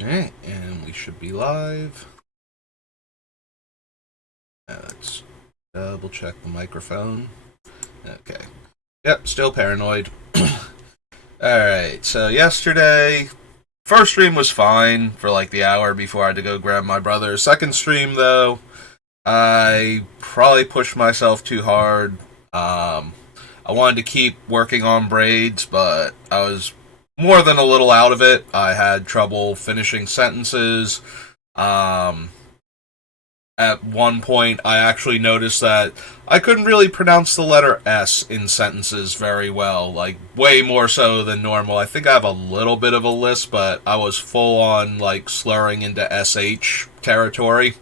Alright, and we should be live. Let's double check the microphone. Okay. Yep, still paranoid. Alright, so yesterday, first stream was fine for like the hour before I had to go grab my brother. Second stream, though, I probably pushed myself too hard. I wanted to keep working on braids, but I was more than a little out of it. I had trouble finishing sentences. Um, at one point, I actually noticed that I couldn't really pronounce the letter S in sentences very well, like way more so than normal. I think I have a little bit of a lisp, but I was full on like slurring into SH territory.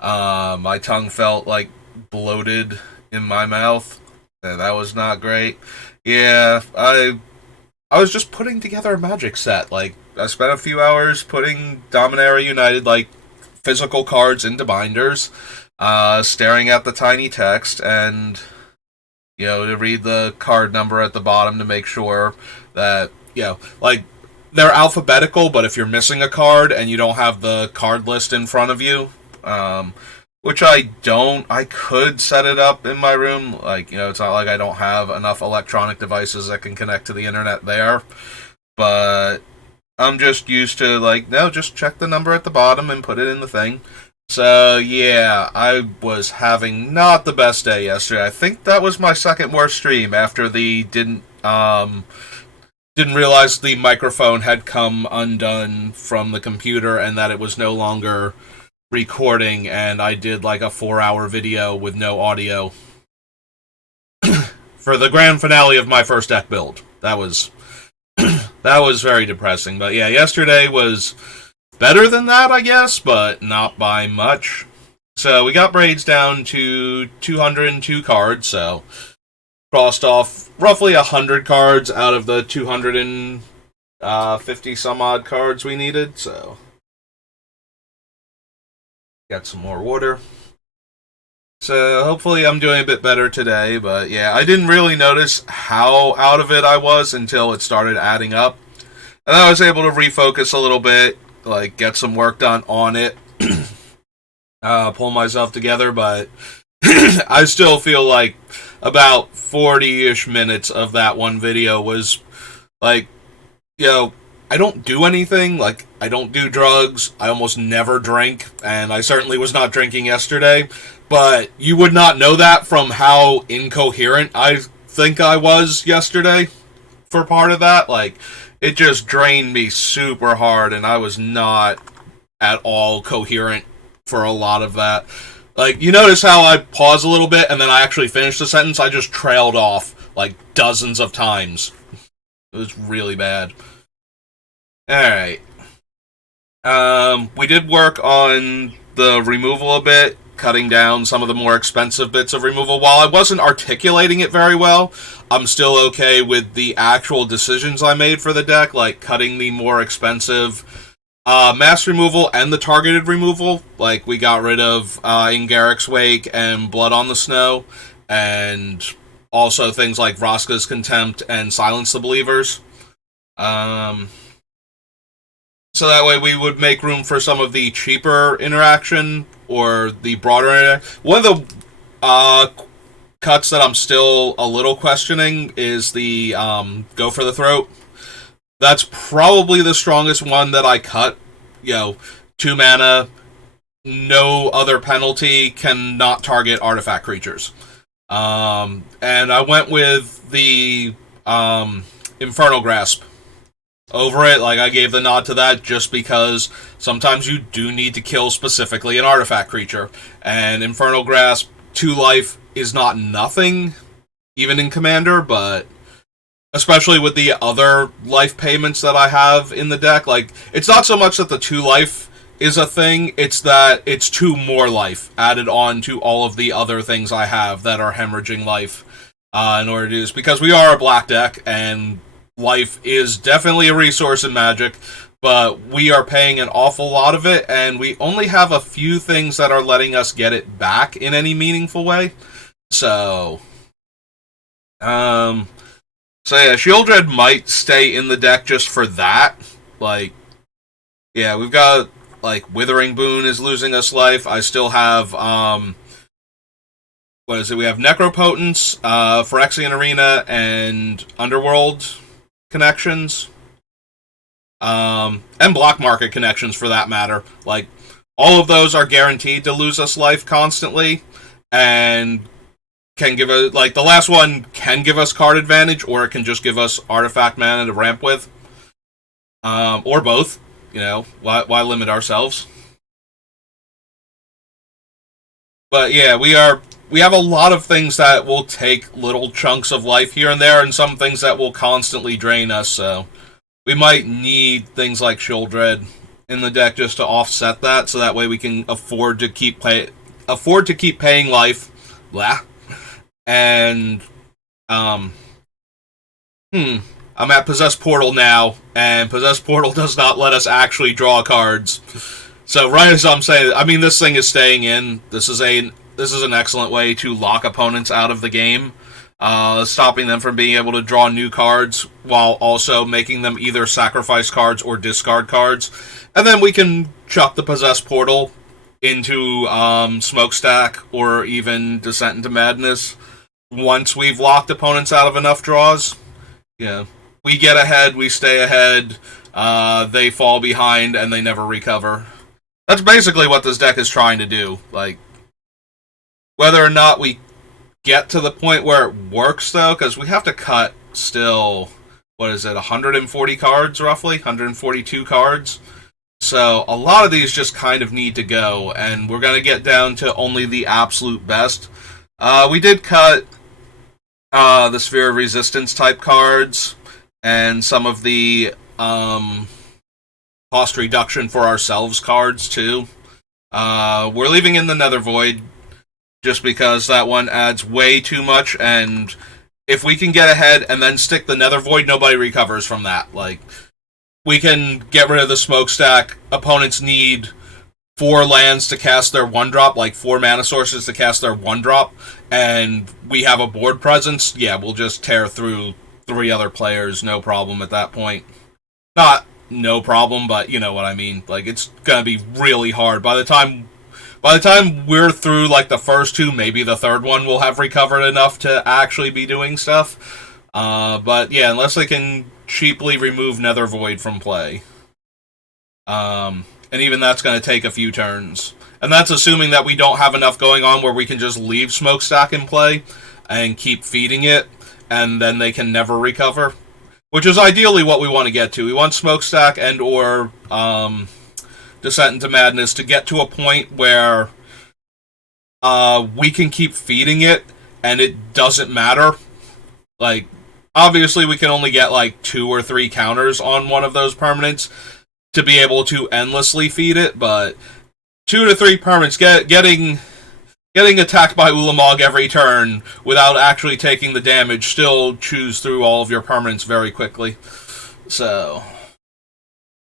My tongue felt like bloated in my mouth. That was not great. Yeah, I was just putting together a magic set. Like I spent a few hours putting Dominaria United like physical cards into binders, staring at the tiny text, and to read the card number at the bottom to make sure that like they're alphabetical. But if you're missing a card and you don't have the card list in front of you, which I don't. I could set it up in my room. Like, it's not like I don't have enough electronic devices that can connect to the internet there. But I'm just used to, like, no, just check the number at the bottom and put it in the thing. So, yeah, I was having not the best day yesterday. I think that was my second worst stream after the didn't realize the microphone had come undone from the computer and that it was no longer recording, and I did like a 4-hour video with no audio for the grand finale of my first deck build. That was that was very depressing. But yeah, yesterday was better than that, I guess, but not by much. So we got Braids down to 202 cards, so crossed off roughly 100 cards out of the 250 some odd cards we needed, so got some more water. So hopefully I'm doing a bit better today, but yeah, I didn't really notice how out of it I was until it started adding up. And I was able to refocus a little bit, like get some work done on it, pull myself together, but I still feel like about 40-ish minutes of that one video was like, I don't do anything. Like, I don't do drugs. I almost never drink, and I certainly was not drinking yesterday. But you would not know that from how incoherent I think I was yesterday for part of that. Like, it just drained me super hard, and I was not at all coherent for a lot of that. Like, you notice how I pause a little bit, and then I actually finish the sentence? I just trailed off, like, dozens of times. It was really bad. Alright. We did work on the removal a bit, cutting down some of the more expensive bits of removal. While I wasn't articulating it very well, I'm still okay with the actual decisions I made for the deck, like cutting the more expensive mass removal and the targeted removal. Like, we got rid of In Garrick's Wake and Blood on the Snow, and also things like Vraska's Contempt and Silence the Believers. So that way we would make room for some of the cheaper interaction or the broader interaction. One of the cuts that I'm still a little questioning is the Go for the Throat. That's probably the strongest one that I cut. 2 mana, no other penalty, cannot target artifact creatures. And I went with the Infernal Grasp over it. Like, I gave the nod to that just because sometimes you do need to kill specifically an artifact creature, and Infernal Grasp 2 life is not nothing even in Commander, but especially with the other life payments that I have in the deck, like, it's not so much that the 2 life is a thing, it's that it's 2 more life added on to all of the other things I have that are hemorrhaging life in order to do this, because we are a black deck, and life is definitely a resource in Magic, but we are paying an awful lot of it, and we only have a few things that are letting us get it back in any meaningful way. So, yeah, Shieldred might stay in the deck just for that. Like, Yeah, we've got, like, Withering Boon is losing us life. I still have, what is it? We have Necropotence, Phyrexian Arena, and Underworld connections. And Block Market connections for that matter. Like, all of those are guaranteed to lose us life constantly, and can give us, like, the last one can give us card advantage, or it can just give us artifact mana to ramp with. Or both. You know, why limit ourselves? But yeah, we have a lot of things that will take little chunks of life here and there, and some things that will constantly drain us. So we might need things like Sheoldred in the deck just to offset that, so that way we can afford to keep paying life. Blah. And um, I'm at Possessed Portal now, and Possessed Portal does not let us actually draw cards. So right as I'm saying, I mean, this thing is staying in. This is an excellent way to lock opponents out of the game, stopping them from being able to draw new cards while also making them either sacrifice cards or discard cards. And then we can chuck the Possessed Portal into Smokestack or even Descent into Madness once we've locked opponents out of enough draws. Yeah, we get ahead, we stay ahead, they fall behind, and they never recover. That's basically what this deck is trying to do. Like, whether or not we get to the point where it works, though, because we have to cut still, what is it, 140 cards, roughly? 142 cards? So, a lot of these just kind of need to go, and we're going to get down to only the absolute best. We did cut the Sphere of Resistance type cards, and some of the cost reduction for ourselves cards, too. We're leaving in the Nether Void, just because that one adds way too much, and if we can get ahead and then stick the Nether Void, nobody recovers from that. Like, we can get rid of the Smokestack. Opponents need 4 lands to cast their 1-drop, like 4 mana sources to cast their 1-drop, and we have a board presence. Yeah, we'll just tear through 3 other players, no problem at that point. Not no problem, but you know what I mean. Like, it's gonna be really hard. By the time we're through, like, the first 2, maybe the third one will have recovered enough to actually be doing stuff. But yeah, unless they can cheaply remove Nether Void from play. And even that's going to take a few turns. And that's assuming that we don't have enough going on where we can just leave Smokestack in play and keep feeding it, and then they can never recover. Which is ideally what we want to get to. We want Smokestack and or Descent into Madness to get to a point where we can keep feeding it, and it doesn't matter. Like, obviously we can only get like 2 or 3 counters on one of those permanents to be able to endlessly feed it, but 2 to 3 permanents getting attacked by Ulamog every turn without actually taking the damage still chews through all of your permanents very quickly. So,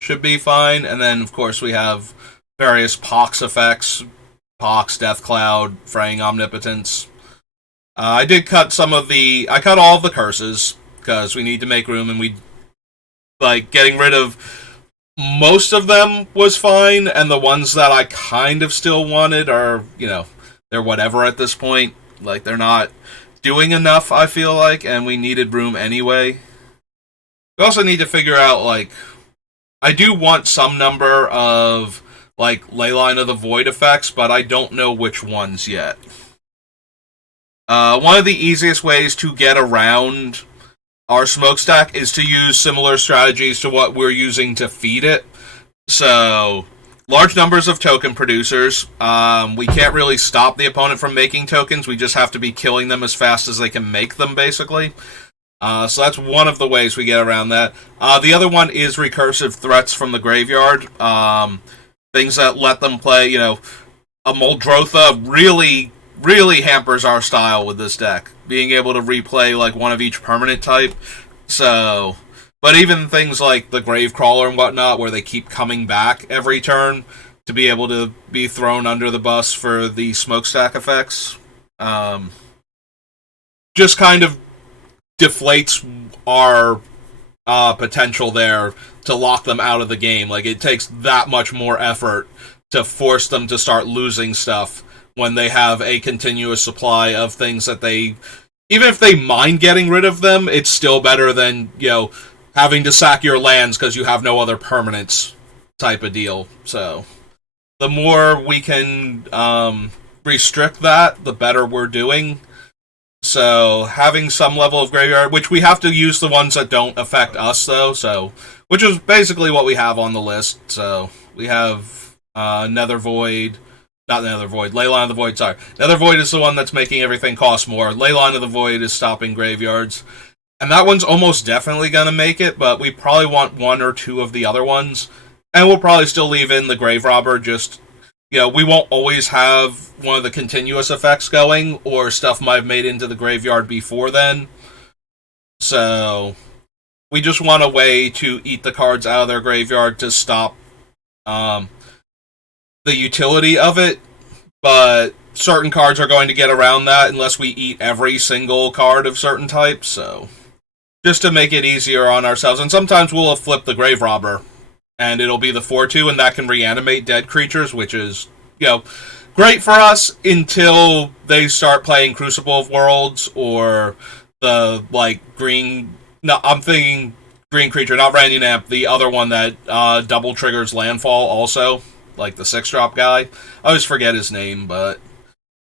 should be fine. And then, of course, we have various Pox effects. Pox, Death Cloud, Fraying Omnipotence. I cut all of the curses, because we need to make room, and getting rid of most of them was fine, and the ones that I kind of still wanted are, they're whatever at this point. Like, they're not doing enough, I feel like, and we needed room anyway. We also need to figure out, I do want some number of, Leyline of the Void effects, but I don't know which ones yet. One of the easiest ways to get around our Smokestack is to use similar strategies to what we're using to feed it. So, large numbers of token producers. We can't really stop the opponent from making tokens. We just have to be killing them as fast as they can make them, basically. So that's one of the ways we get around that. The other one is recursive threats from the graveyard. Things that let them play, a Muldrotha really hampers our style with this deck. Being able to replay, one of each permanent type. So, but even things like the Gravecrawler and whatnot, where they keep coming back every turn to be able to be thrown under the bus for the Smokestack effects, just kind of deflates our potential there to lock them out of the game. Like, it takes that much more effort to force them to start losing stuff when they have a continuous supply of things that they, even if they mind getting rid of them, it's still better than, having to sack your lands because you have no other permanents type of deal. So the more we can restrict that, the better we're doing. So having some level of graveyard, which we have to use the ones that don't affect us, though. So, which is basically what we have on the list. So we have Nether Void, not Nether Void, Leyline of the Void. Sorry, Nether Void is the one that's making everything cost more. Leyline of the Void is stopping graveyards, and that one's almost definitely gonna make it. But we probably want one or two of the other ones, and we'll probably still leave in the Grave Robber. Just, we won't always have one of the continuous effects going, or stuff might have made into the graveyard before then. So we just want a way to eat the cards out of their graveyard to stop the utility of it, but certain cards are going to get around that unless we eat every single card of certain types, so just to make it easier on ourselves. And sometimes we'll flip the Grave Robber, and it'll be the 4-2, and that can reanimate dead creatures, which is, great for us until they start playing Crucible of Worlds, or the, green... No, I'm thinking green creature, not Randy Namp, the other one that double triggers landfall also, like the 6-drop guy. I always forget his name, but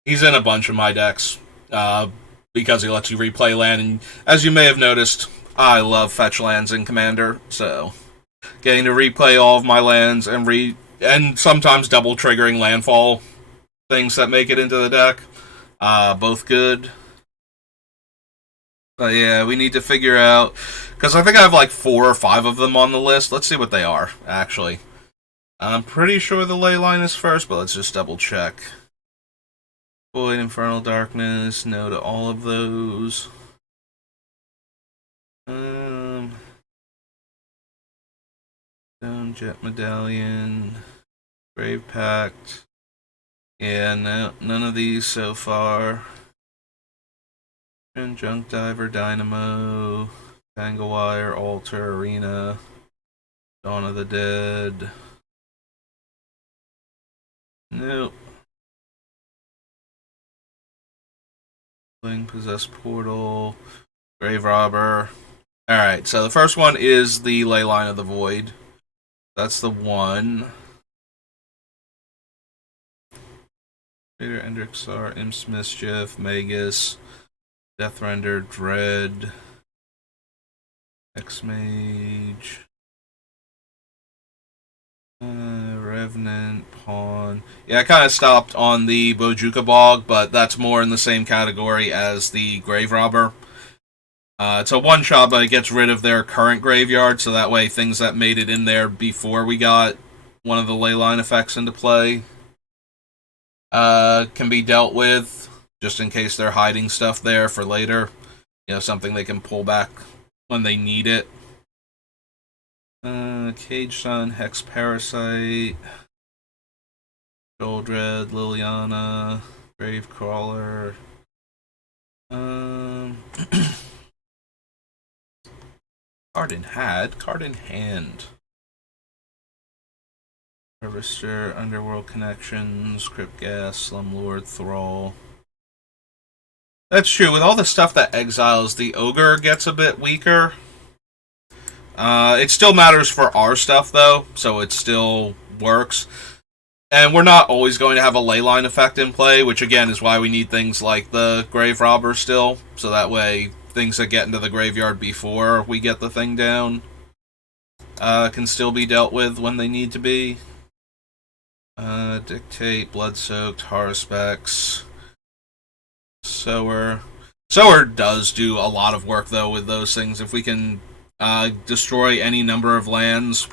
he's in a bunch of my decks, because he lets you replay land, and as you may have noticed, I love fetch lands in Commander, so getting to replay all of my lands and sometimes double triggering landfall things that make it into the deck, both good. But yeah, we need to figure out, because I think I have 4 or 5 of them on the list. Let's see what they are, actually. I'm pretty sure the Leyline is first, but let's just double check. Void, Infernal Darkness, no to all of those. Stone Jet Medallion, Grave Pact. Yeah, no, none of these so far. Junk Diver, Dynamo, Tanglewire, Altar, Arena, Dawn of the Dead. Nope. Possessed Portal, Grave Robber. Alright, so the first one is the Leyline of the Void. That's the one. Vader, Endrixar, Imps Mischief, Magus, Deathrender, Dread, X-Mage, Revenant, Pawn. Yeah, I kind of stopped on the Bojuka Bog, but that's more in the same category as the Grave Robber. It's a one-shot, but it gets rid of their current graveyard, so that way things that made it in there before we got one of the Leyline effects into play can be dealt with, just in case they're hiding stuff there for later. Something they can pull back when they need it. Cage Sun, Hex Parasite, Goldred, Liliana, Grave Crawler. Card in hand. Harvester, Underworld Connections, Crypt Gas, Slumlord, Thrall. That's true. With all the stuff that exiles, the Ogre gets a bit weaker. It still matters for our stuff, though, so it still works. And we're not always going to have a Leyline effect in play, which again is why we need things like the Grave Robber still, so that way things that get into the graveyard before we get the thing down can still be dealt with when they need to be. Dictate, Blood-Soaked, Haruspex, Sower. Sower does do a lot of work, though, with those things. If we can destroy any number of lands,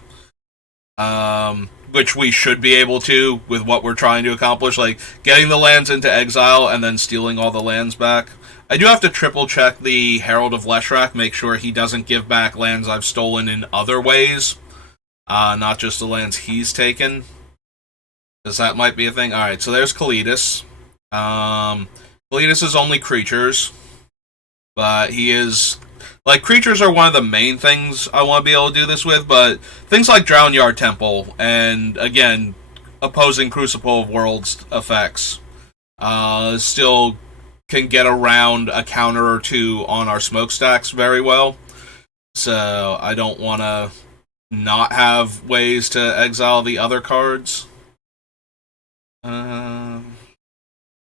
which we should be able to with what we're trying to accomplish, like getting the lands into exile and then stealing all the lands back. I do have to triple check the Herald of Leshrac, make sure he doesn't give back lands I've stolen in other ways, not just the lands he's taken, because that might be a thing. Alright, so there's Kalidas. Kalidas is only creatures, but he is like, creatures are one of the main things I want to be able to do this with, but things like Drown Yard Temple, and, again, opposing Crucible of Worlds effects, still can get around a counter or two on our smokestacks very well. So I don't want to not have ways to exile the other cards. No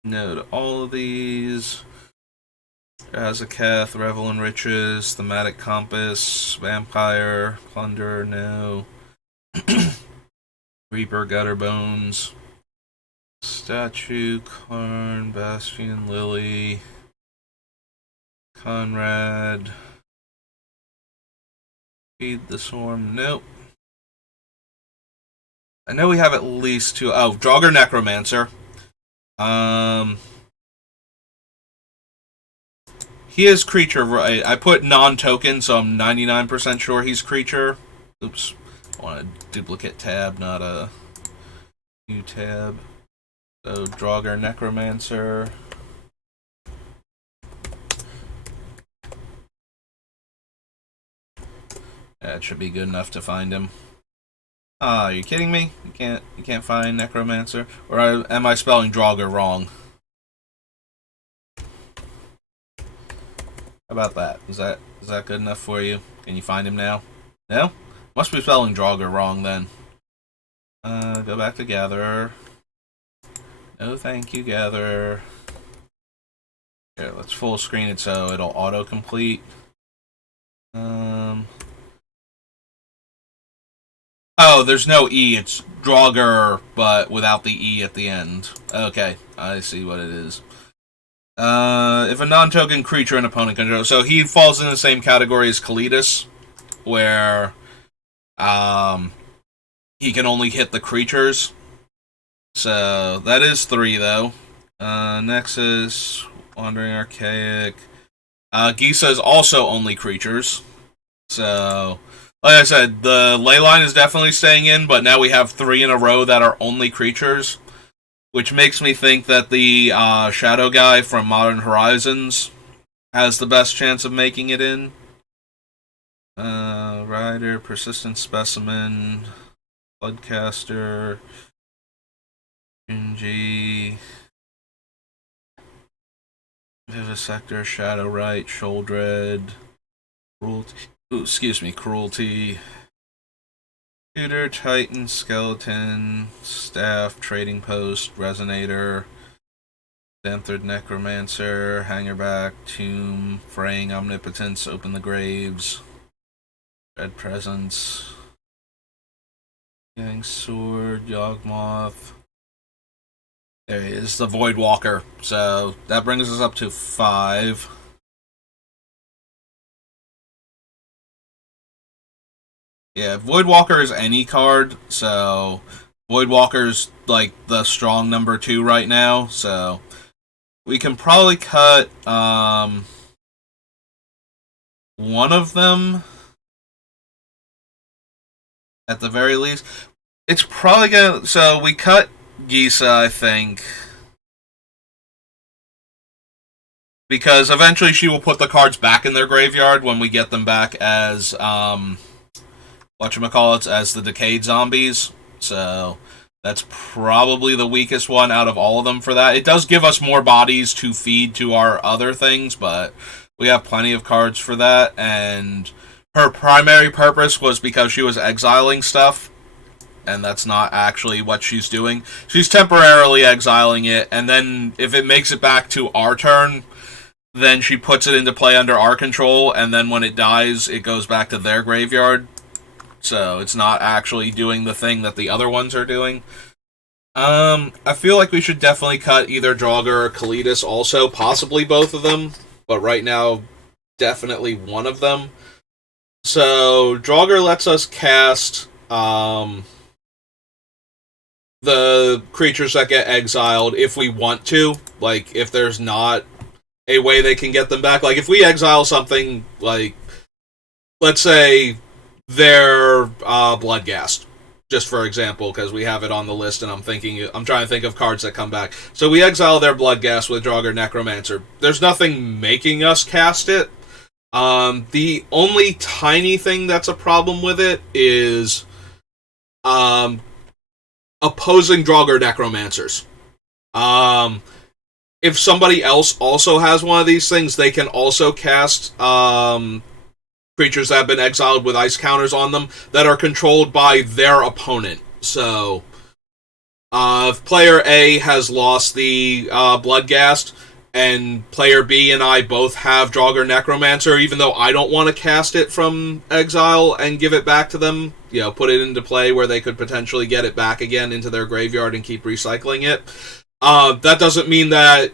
to all of these. Azaketh, Revel in Riches, Thematic Compass, Vampire, Plunder, no. Reaper, Gutter Bones, Statue, Karn, Bastion, Lily, Conrad, Feed the Swarm, nope. I know we have at least two. Oh, Draugr Necromancer. He is creature, right? I put non-token, so I'm 99% sure he's creature. Oops. I want a duplicate tab, not a new tab. So, Draugr Necromancer. That should be good enough to find him. Ah, are you kidding me? You can't find Necromancer? Or am I spelling Draugr wrong? How about that? Is that good enough for you? Can you find him now? No? Must be spelling Draugr wrong then. Go back to Gatherer. No thank you, Gatherer. Here, let's full screen it so it'll auto-complete. Oh, there's no E. It's Draugr, but without the E at the end. Okay, I see what it is. If a non-token creature an opponent controls, so he falls in the same category as Kalidas, where he can only hit the creatures. So that is 3 though. Nexus, Wandering Archaic. Gisa is also only creatures. So, like I said, the Leyline is definitely staying in, but now we have 3 in a row that are only creatures. Which makes me think that the Shadow guy from Modern Horizons has the best chance of making it in. Rider, Persistent Specimen, Bloodcaster, Shinji, Vivisector, Shadowrite, Sholdred, Cruelty, Tutor, Titan, Skeleton, Staff, Trading Post, Resonator, Xanthrid Necromancer, Hangerback, Tomb, Fraying Omnipotence, Open the Graves, Red Presence, Yang Sword, Yawgmoth. There he is, the Void Walker. So that brings us up to 5. Yeah, Voidwalker is any card, so Voidwalker's like the strong number 2 right now, so we can probably cut one of them at the very least. It's probably gonna, so we cut Gisa, I think, because eventually she will put the cards back in their graveyard when we get them back as whatchamacallits, as the decayed zombies. So that's probably the weakest one out of all of them for that. It does give us more bodies to feed to our other things, but we have plenty of cards for that. And her primary purpose was because she was exiling stuff, and that's not actually what she's doing. She's temporarily exiling it, and then if it makes it back to our turn, then she puts it into play under our control, and then when it dies, it goes back to their graveyard. So it's not actually doing the thing that the other ones are doing. I feel like we should definitely cut either Draugr or Kalidas also, possibly both of them, but right now, definitely one of them. So Draugr lets us cast the creatures that get exiled if we want to. Like, if there's not a way they can get them back. Like, if we exile something, like, let's say they're Bloodghast, just for example, because we have it on the list, and I'm trying to think of cards that come back. So we exile their Bloodghast with Draugr Necromancer. There's nothing making us cast it, The only tiny thing that's a problem with it is opposing Draugr Necromancers. If somebody else also has one of these things, they can also cast creatures that have been exiled with ice counters on them that are controlled by their opponent. So, if player A has lost the Bloodghast, and player B and I both have Draugr Necromancer, even though I don't want to cast it from exile and give it back to them, put it into play where they could potentially get it back again into their graveyard and keep recycling it. That doesn't mean that,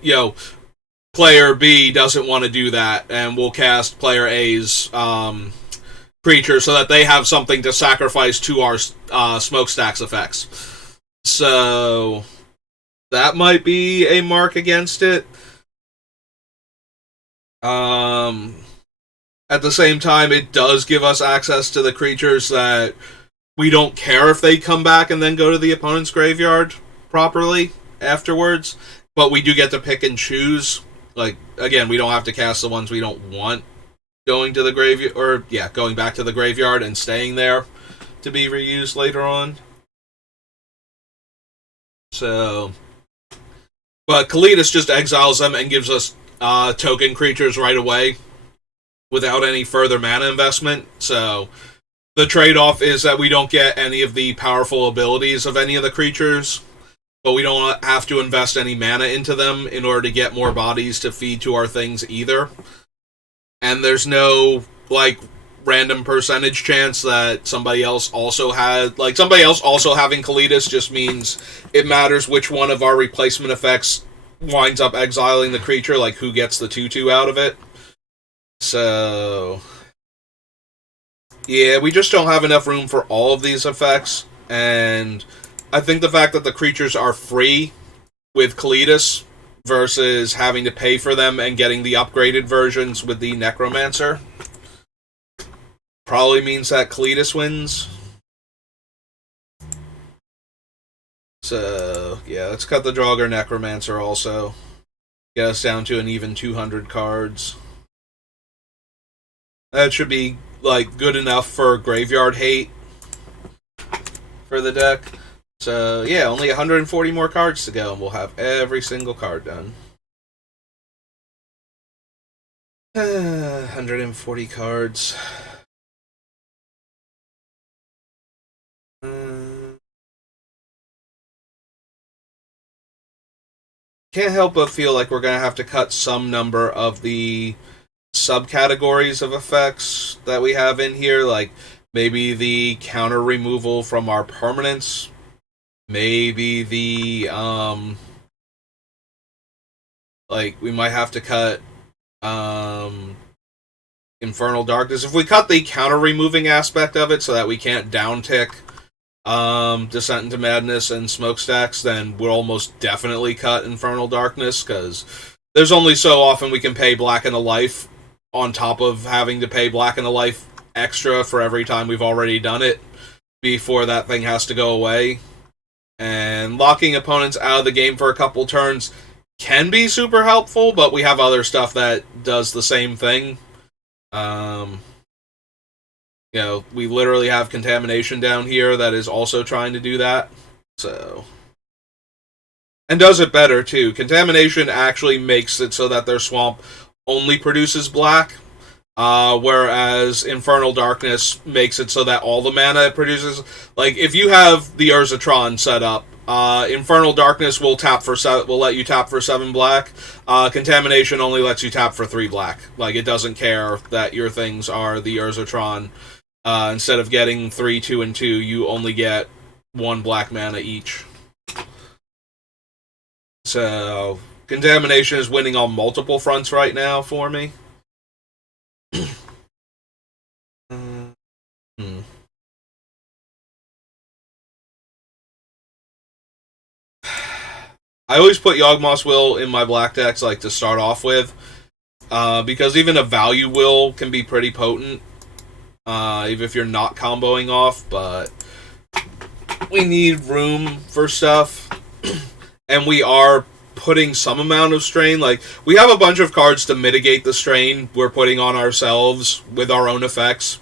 player B doesn't want to do that, and we'll cast player A's creature so that they have something to sacrifice to our smokestacks effects. So, that might be a mark against it. At the same time, it does give us access to the creatures that we don't care if they come back and then go to the opponent's graveyard properly afterwards, but we do get to pick and choose. Like, again, we don't have to cast the ones we don't want going to the graveyard, or going back to the graveyard and staying there to be reused later on. So, but Kalitas just exiles them and gives us token creatures right away without any further mana investment. So the trade-off is that we don't get any of the powerful abilities of any of the creatures, but we don't have to invest any mana into them in order to get more bodies to feed to our things either. And there's no, random percentage chance that somebody else also had... somebody else also having Kalitas just means it matters which one of our replacement effects winds up exiling the creature, who gets the 2/2 out of it. So, yeah, we just don't have enough room for all of these effects, and I think the fact that the creatures are free with Kalitas versus having to pay for them and getting the upgraded versions with the Necromancer probably means that Kalitas wins. So, yeah, let's cut the Draugr Necromancer also. Get us down to an even 200 cards. That should be, good enough for graveyard hate for the deck. So, yeah, only 140 more cards to go, and we'll have every single card done. 140 cards. Can't help but feel like we're going to have to cut some number of the subcategories of effects that we have in here, maybe the counter removal from our permanents, maybe the we might have to cut Infernal Darkness. If we cut the counter removing aspect of it so that we can't downtick Descent into Madness and Smokestacks, then we'll almost definitely cut Infernal Darkness, because there's only so often we can pay Black and a Life on top of having to pay Black and a Life extra for every time we've already done it before that thing has to go away. And locking opponents out of the game for a couple turns can be super helpful, but we have other stuff that does the same thing. We literally have Contamination down here that is also trying to do that. So, and does it better, too. Contamination actually makes it so that their swamp only produces black, whereas Infernal Darkness makes it so that all the mana it produces... if you have the Urzatron set up, Infernal Darkness will let you tap for 7 black. Contamination only lets you tap for 3 black. It doesn't care that your things are the Urzatron. Instead of getting 3, 2, and 2, you only get 1 black mana each. So, Contamination is winning on multiple fronts right now for me. I always put Yawgmoth's Will in my black decks, to start off with, because even a value will can be pretty potent, even if you're not comboing off, but we need room for stuff, and we are putting some amount of strain. Like, we have a bunch of cards to mitigate the strain we're putting on ourselves with our own effects.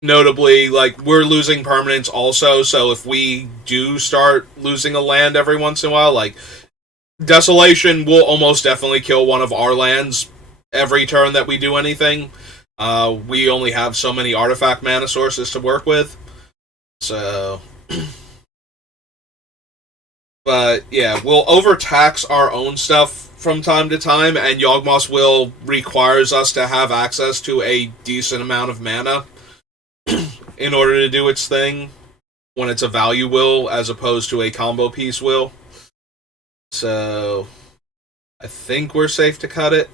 Notably, like, we're losing permanents also, so if we do start losing a land every once in a while, like, Desolation will almost definitely kill one of our lands every turn that we do anything. We only have so many artifact mana sources to work with, so... But, yeah, we'll overtax our own stuff from time to time, and Yawgmoth's Will requires us to have access to a decent amount of mana in order to do its thing, when it's a value will as opposed to a combo piece will. So, I think we're safe to cut it.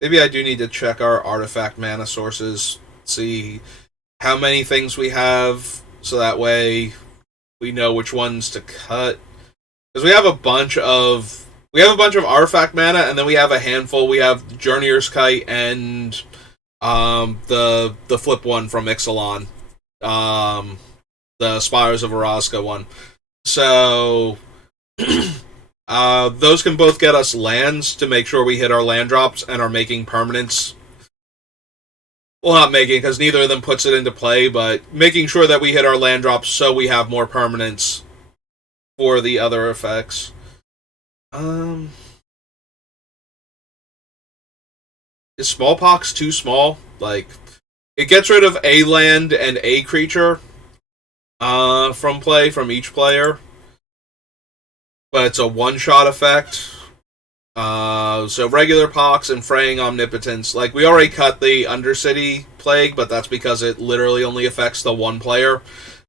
Maybe I do need to check our artifact mana sources, see how many things we have, so that way we know which ones to cut. Because we have a bunch of artifact mana, and then we have a handful. We have Journeyer's Kite and the flip one from Ixalan, the Spires of Orazca one. So those can both get us lands to make sure we hit our land drops and are making permanents. Well, not making, because neither of them puts it into play, but making sure that we hit our land drops so we have more permanents for the other effects. Is Smallpox too small? Like, it gets rid of a land and a creature from play, from each player. But it's a one-shot effect. So regular Pox and Fraying Omnipotence. Like, we already cut the Undercity Plague, but that's because it literally only affects the one player.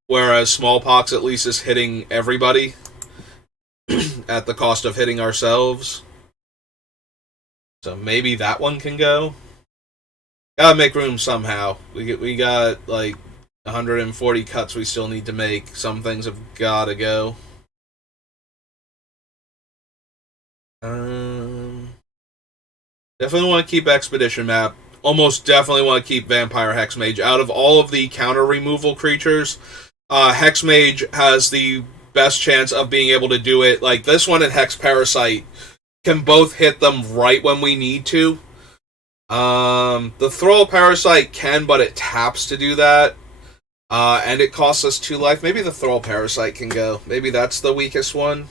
Whereas Smallpox at least is hitting everybody at the cost of hitting ourselves. So maybe that one can go. Gotta make room somehow. We got like 140 cuts we still need to make. Some things have gotta go. Definitely want to keep Expedition Map. Almost definitely want to keep Vampire Hexmage. Out of all of the counter removal creatures, Hexmage has the best chance of being able to do it. Like, this one and Hex Parasite can both hit them right when we need to. The Thrall Parasite can, but it taps to do that. And it costs us 2 life. Maybe the Thrall Parasite can go. Maybe that's the weakest one.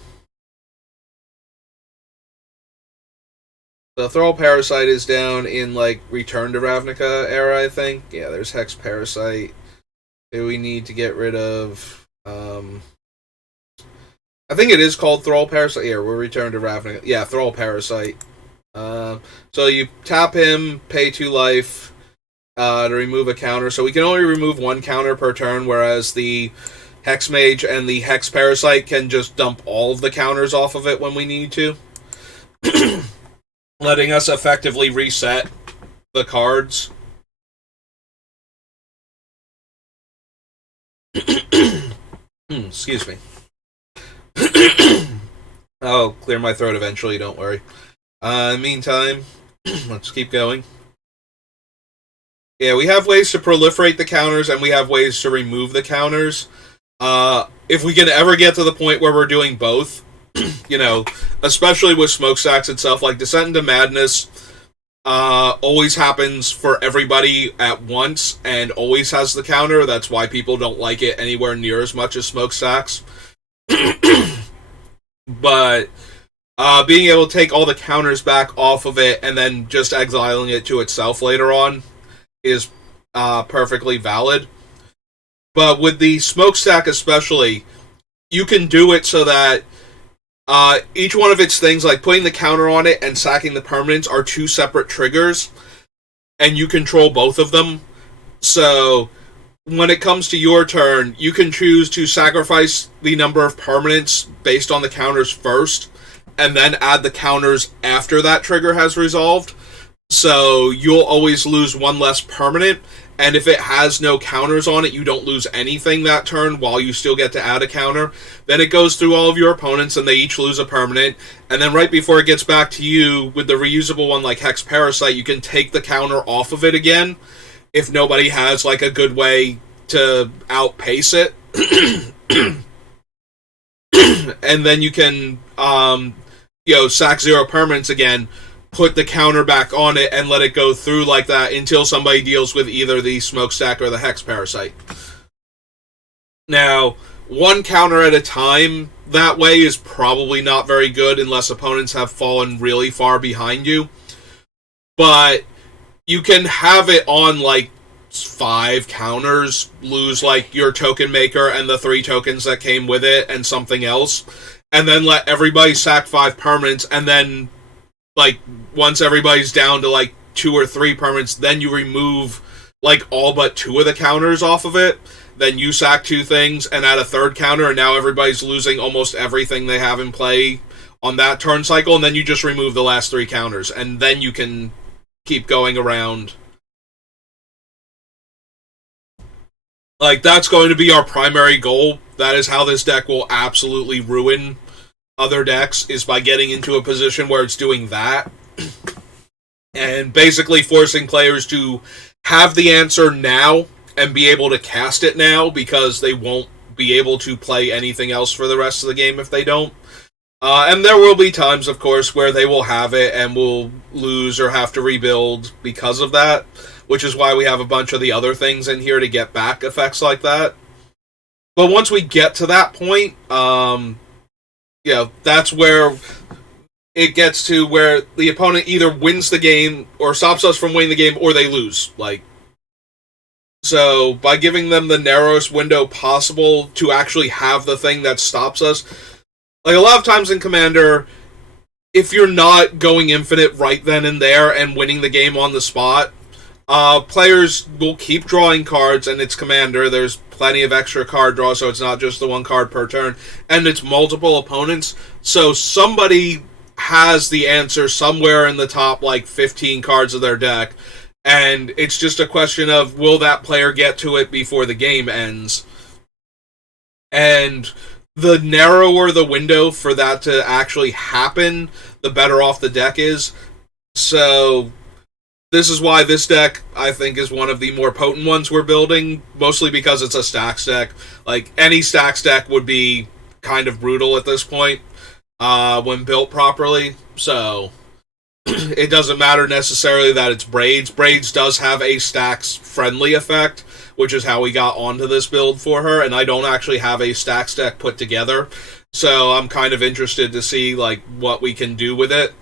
The Thrall Parasite is down in, like, Return to Ravnica era, I think. Yeah, there's Hex Parasite. Do we need to get rid of... I think it is called Thrall Parasite. Yeah, we're Return to Ravnica. Yeah, Thrall Parasite. So you tap him, pay 2 life to remove a counter. So we can only remove 1 counter per turn, whereas the Hexmage and the Hex Parasite can just dump all of the counters off of it when we need to. Letting us effectively reset the cards. Excuse me. I'll clear my throat eventually, don't worry. In the meantime, let's keep going. Yeah, we have ways to proliferate the counters, and we have ways to remove the counters. If we can ever get to the point where we're doing both, you know, especially with Smokestacks itself, like Descent into Madness always happens for everybody at once and always has the counter. That's why people don't like it anywhere near as much as Smokestacks. But being able to take all the counters back off of it and then just exiling it to itself later on is perfectly valid. But with the Smokestack especially, you can do it so that each one of its things, like putting the counter on it and sacking the permanents, are 2 separate triggers, and you control both of them. So when it comes to your turn, you can choose to sacrifice the number of permanents based on the counters first, and then add the counters after that trigger has resolved. So you'll always lose 1 less permanent, and if it has no counters on it, you don't lose anything that turn while you still get to add a counter. Then it goes through all of your opponents, and they each lose a permanent, and then right before it gets back to you, with the reusable one like Hex Parasite, you can take the counter off of it again if nobody has like a good way to outpace it. And then you can sack 0 permanents again, put the counter back on it, and let it go through like that until somebody deals with either the smokestack or the hex parasite. Now, 1 counter at a time that way is probably not very good unless opponents have fallen really far behind you. But you can have it on like 5 counters, lose like your token maker and the 3 tokens that came with it and something else, and then let everybody sack 5 permanents, and then like once everybody's down to like 2 or 3 permanents, then you remove like all but 2 of the counters off of it. Then you sack 2 things and add a 3rd counter, and now everybody's losing almost everything they have in play on that turn cycle, and then you just remove the last 3 counters, and then you can keep going around. Like, that's going to be our primary goal. That is how this deck will absolutely ruin other decks, is by getting into a position where it's doing that. And basically forcing players to have the answer now and be able to cast it now, because they won't be able to play anything else for the rest of the game if they don't. And there will be times, of course, where they will have it and will lose or have to rebuild because of that, which is why we have a bunch of the other things in here to get back effects like that. But once we get to that point, that's where it gets to where the opponent either wins the game or stops us from winning the game, or they lose. So by giving them the narrowest window possible to actually have the thing that stops us, like a lot of times in Commander, if you're not going infinite right then and there and winning the game on the spot, players will keep drawing cards, and it's Commander. There's plenty of extra card draw, so it's not just the 1 card per turn, and it's multiple opponents, so somebody has the answer somewhere in the top 15 cards of their deck, and it's just a question of, will that player get to it before the game ends? And the narrower the window for that to actually happen, the better off the deck is. So this is why this deck, I think, is one of the more potent ones we're building, mostly because it's a stacks deck. Any stacks deck would be kind of brutal at this point when built properly. So it doesn't matter necessarily that it's Braids. Braids does have a stacks-friendly effect, which is how we got onto this build for her, and I don't actually have a stacks deck put together, so I'm kind of interested to see what we can do with it.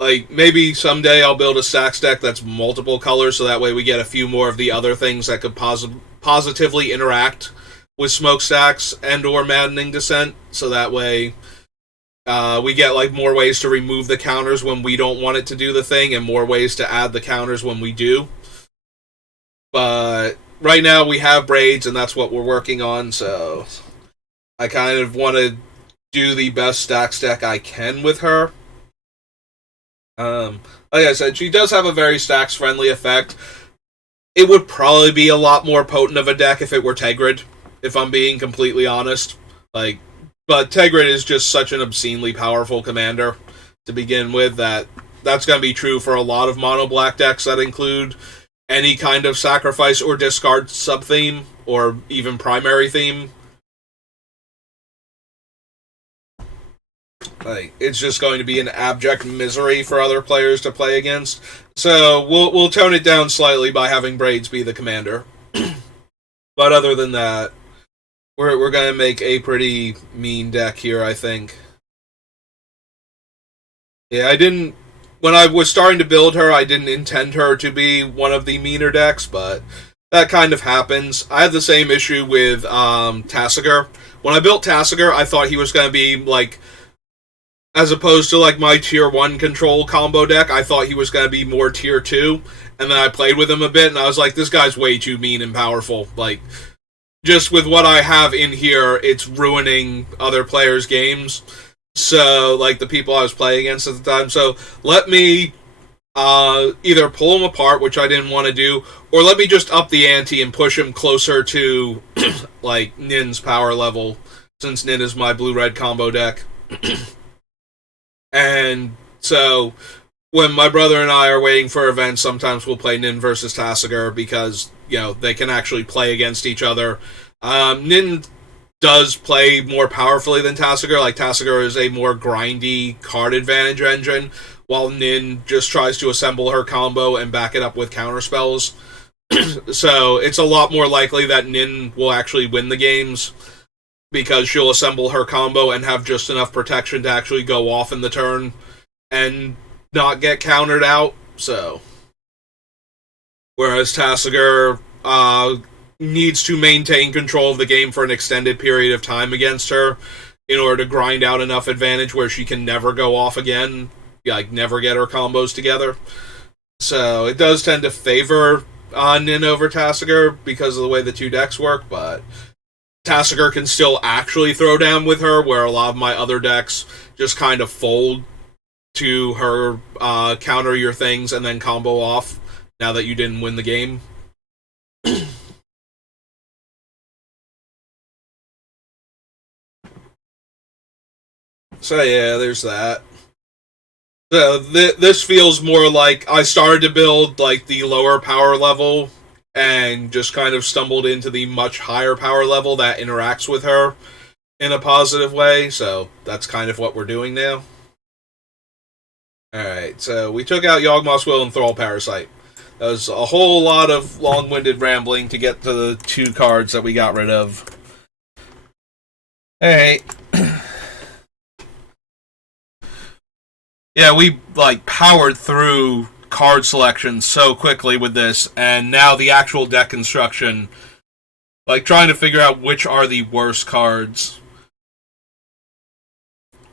Maybe someday I'll build a stacks deck that's multiple colors, so that way we get a few more of the other things that could positively interact with Smokestacks and or Maddening Descent, so that way we get more ways to remove the counters when we don't want it to do the thing, and more ways to add the counters when we do. But right now we have Braids, and that's what we're working on, so I kind of want to do the best stacks deck I can with her. Like I said, she does have a very stacks-friendly effect. It would probably be a lot more potent of a deck if it were Tegrid, if I'm being completely honest. But Tegrid is just such an obscenely powerful commander to begin with that's going to be true for a lot of mono-black decks that include any kind of sacrifice or discard sub-theme, or even primary theme. It's just going to be an abject misery for other players to play against. So we'll tone it down slightly by having Braids be the commander. But other than that, we're going to make a pretty mean deck here, I think. Yeah, when I was starting to build her, I didn't intend her to be one of the meaner decks, but that kind of happens. I had the same issue with Tasigur. When I built Tasigur, I thought he was going to be, as opposed to, my Tier 1 control combo deck, I thought he was going to be more Tier 2, and then I played with him a bit, and I was like, this guy's way too mean and powerful. Just with what I have in here, it's ruining other players' games. So, the people I was playing against at the time. So, let me either pull him apart, which I didn't want to do, or let me just up the ante and push him closer to, Nin's power level, since Nin is my blue-red combo deck. And so, when my brother and I are waiting for events, sometimes we'll play Nin versus Tasigur because, they can actually play against each other. Nin does play more powerfully than Tasigur. Like, Tasigur is a more grindy card advantage engine, while Nin just tries to assemble her combo and back it up with counterspells. So it's a lot more likely that Nin will actually win the games because she'll assemble her combo and have just enough protection to actually go off in the turn and not get countered out. So, whereas Tasigur needs to maintain control of the game for an extended period of time against her in order to grind out enough advantage where she can never go off again, like never get her combos together. So it does tend to favor Nin over Tasigur because of the way the two decks work, but Tasigur can still actually throw down with her, where a lot of my other decks just kind of fold to her counter your things and then combo off now that you didn't win the game. So yeah, there's that. So this feels more like I started to build like the lower power level and just kind of stumbled into the much higher power level that interacts with her in a positive way. So that's kind of what we're doing now. Alright, so we took out Yawgmoth's Will and Thrall Parasite. That was a whole lot of long-winded rambling to get to the two cards that we got rid of. Alright. Yeah, we, powered through card selection so quickly with this, and now the actual deck construction, trying to figure out which are the worst cards.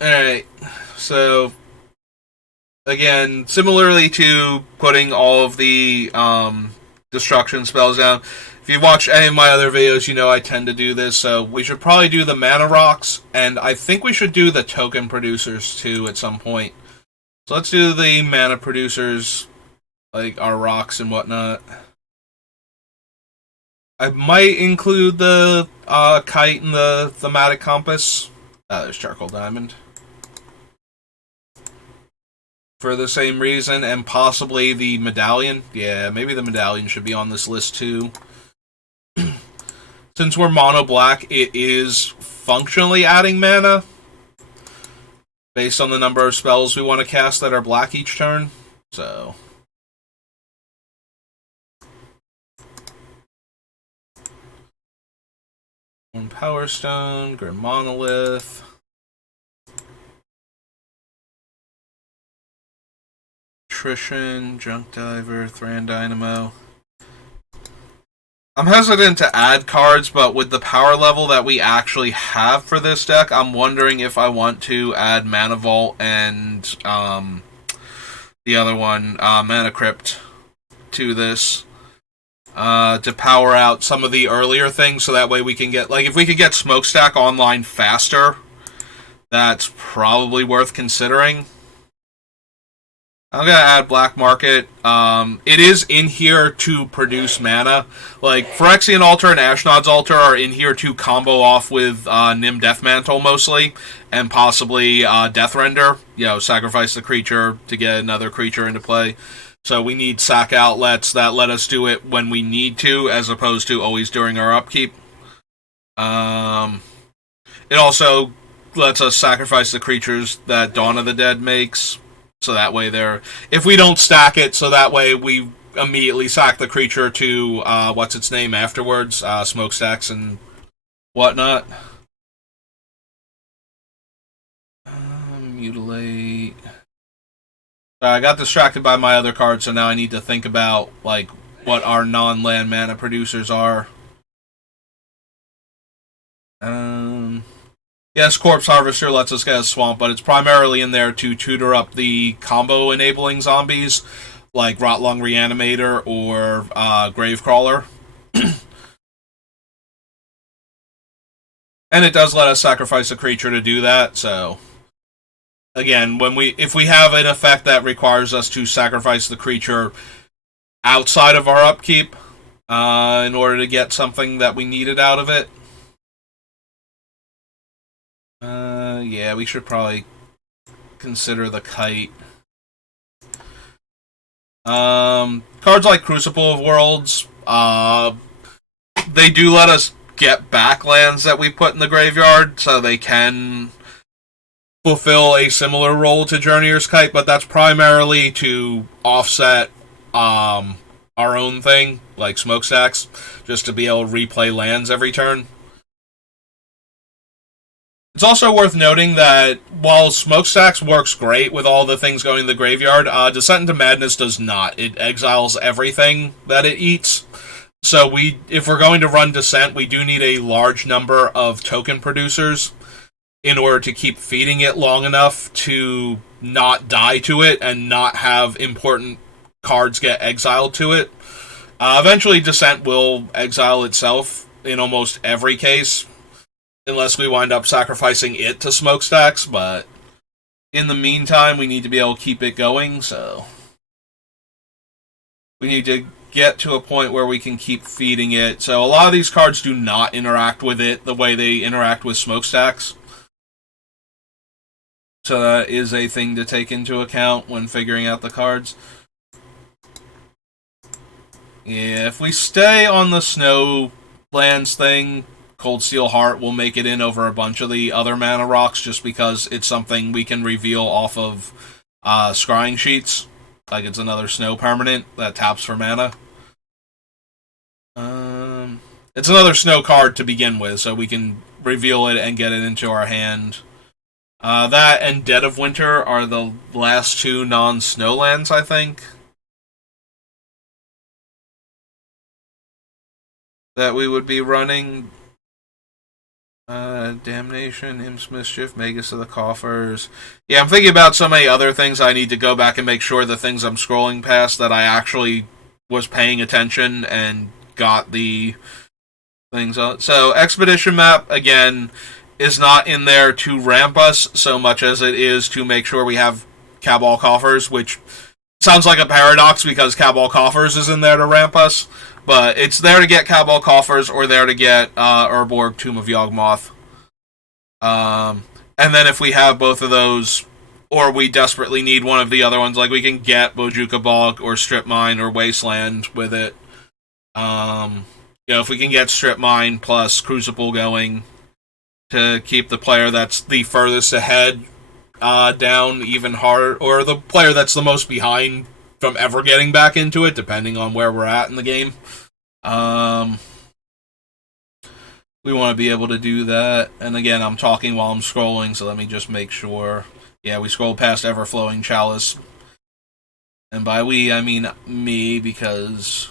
Alright, so again, similarly to putting all of the destruction spells down, if you watch any of my other videos, you know I tend to do this, so we should probably do the mana rocks, and I think we should do the token producers too at some point. So let's do the mana producers, like our rocks and whatnot. I might include the kite and the thematic compass. There's charcoal diamond. For the same reason, and possibly the medallion. Yeah, maybe the medallion should be on this list too. Since we're mono black, it is functionally adding mana based on the number of spells we want to cast that are black each turn. So one Power Stone, Grim Monolith, Attrition, Junk Diver, Thran Dynamo. I'm hesitant to add cards, but with the power level that we actually have for this deck, I'm wondering if I want to add Mana Vault and the other one, Mana Crypt, to this to power out some of the earlier things, so that way we can get, if we could get Smokestack online faster, that's probably worth considering. I'm going to add Black Market. It is in here to produce mana. Phyrexian Altar and Ashnod's Altar are in here to combo off with Nim Deathmantle mostly, and possibly Deathrender. Sacrifice the creature to get another creature into play. So we need sack outlets that let us do it when we need to, as opposed to always during our upkeep. It also lets us sacrifice the creatures that Dawn of the Dead makes. So that way if we don't stack it, so that way we immediately sack the creature to, what's its name afterwards, Smokestacks and whatnot. Mutilate. I got distracted by my other card, so now I need to think about, what our non-land mana producers are. Yes, Corpse Harvester lets us get a swamp, but it's primarily in there to tutor up the combo-enabling zombies, like Rotlung Reanimator or Gravecrawler. And it does let us sacrifice a creature to do that, so again, if we have an effect that requires us to sacrifice the creature outside of our upkeep in order to get something that we needed out of it, yeah, we should probably consider the kite. Cards like Crucible of Worlds, they do let us get back lands that we put in the graveyard, so they can fulfill a similar role to Journeyer's Kite, but that's primarily to offset our own thing, like Smokestacks, just to be able to replay lands every turn. It's also worth noting that while Smokestacks works great with all the things going in the graveyard, Descent into Madness does not. It exiles everything that it eats. So if we're going to run Descent, we do need a large number of token producers in order to keep feeding it long enough to not die to it and not have important cards get exiled to it. Eventually, Descent will exile itself in almost every case, unless we wind up sacrificing it to Smokestacks, but in the meantime, we need to be able to keep it going, so we need to get to a point where we can keep feeding it. So a lot of these cards do not interact with it the way they interact with Smokestacks. So that is a thing to take into account when figuring out the cards. Yeah, if we stay on the snow lands thing, Cold Steel Heart will make it in over a bunch of the other mana rocks just because it's something we can reveal off of scrying sheets. Like it's another snow permanent that taps for mana. It's another snow card to begin with, so we can reveal it and get it into our hand. That and Dead of Winter are the last two non-snow lands, I think, that we would be running. Damnation, Imps Mischief, Magus of the Coffers. Yeah, I'm thinking about so many other things. I need to go back and make sure the things I'm scrolling past that I actually was paying attention and got the things on. So, Expedition Map, again, is not in there to ramp us so much as it is to make sure we have Cabal Coffers, which sounds like a paradox because Cabal Coffers is in there to ramp us. But it's there to get Cabal Coffers or there to get Urborg, Tomb of Yawgmoth. And then if we have both of those, or we desperately need one of the other ones, like we can get Bojuka Bog or Strip Mine or Wasteland with it. If we can get Strip Mine plus Crucible going to keep the player that's the furthest ahead down even harder, or the player that's the most behind from ever getting back into it, depending on where we're at in the game. We want to be able to do that. And again, I'm talking while I'm scrolling, so let me just make sure. Yeah, we scrolled past Everflowing Chalice. And by we, I mean me, because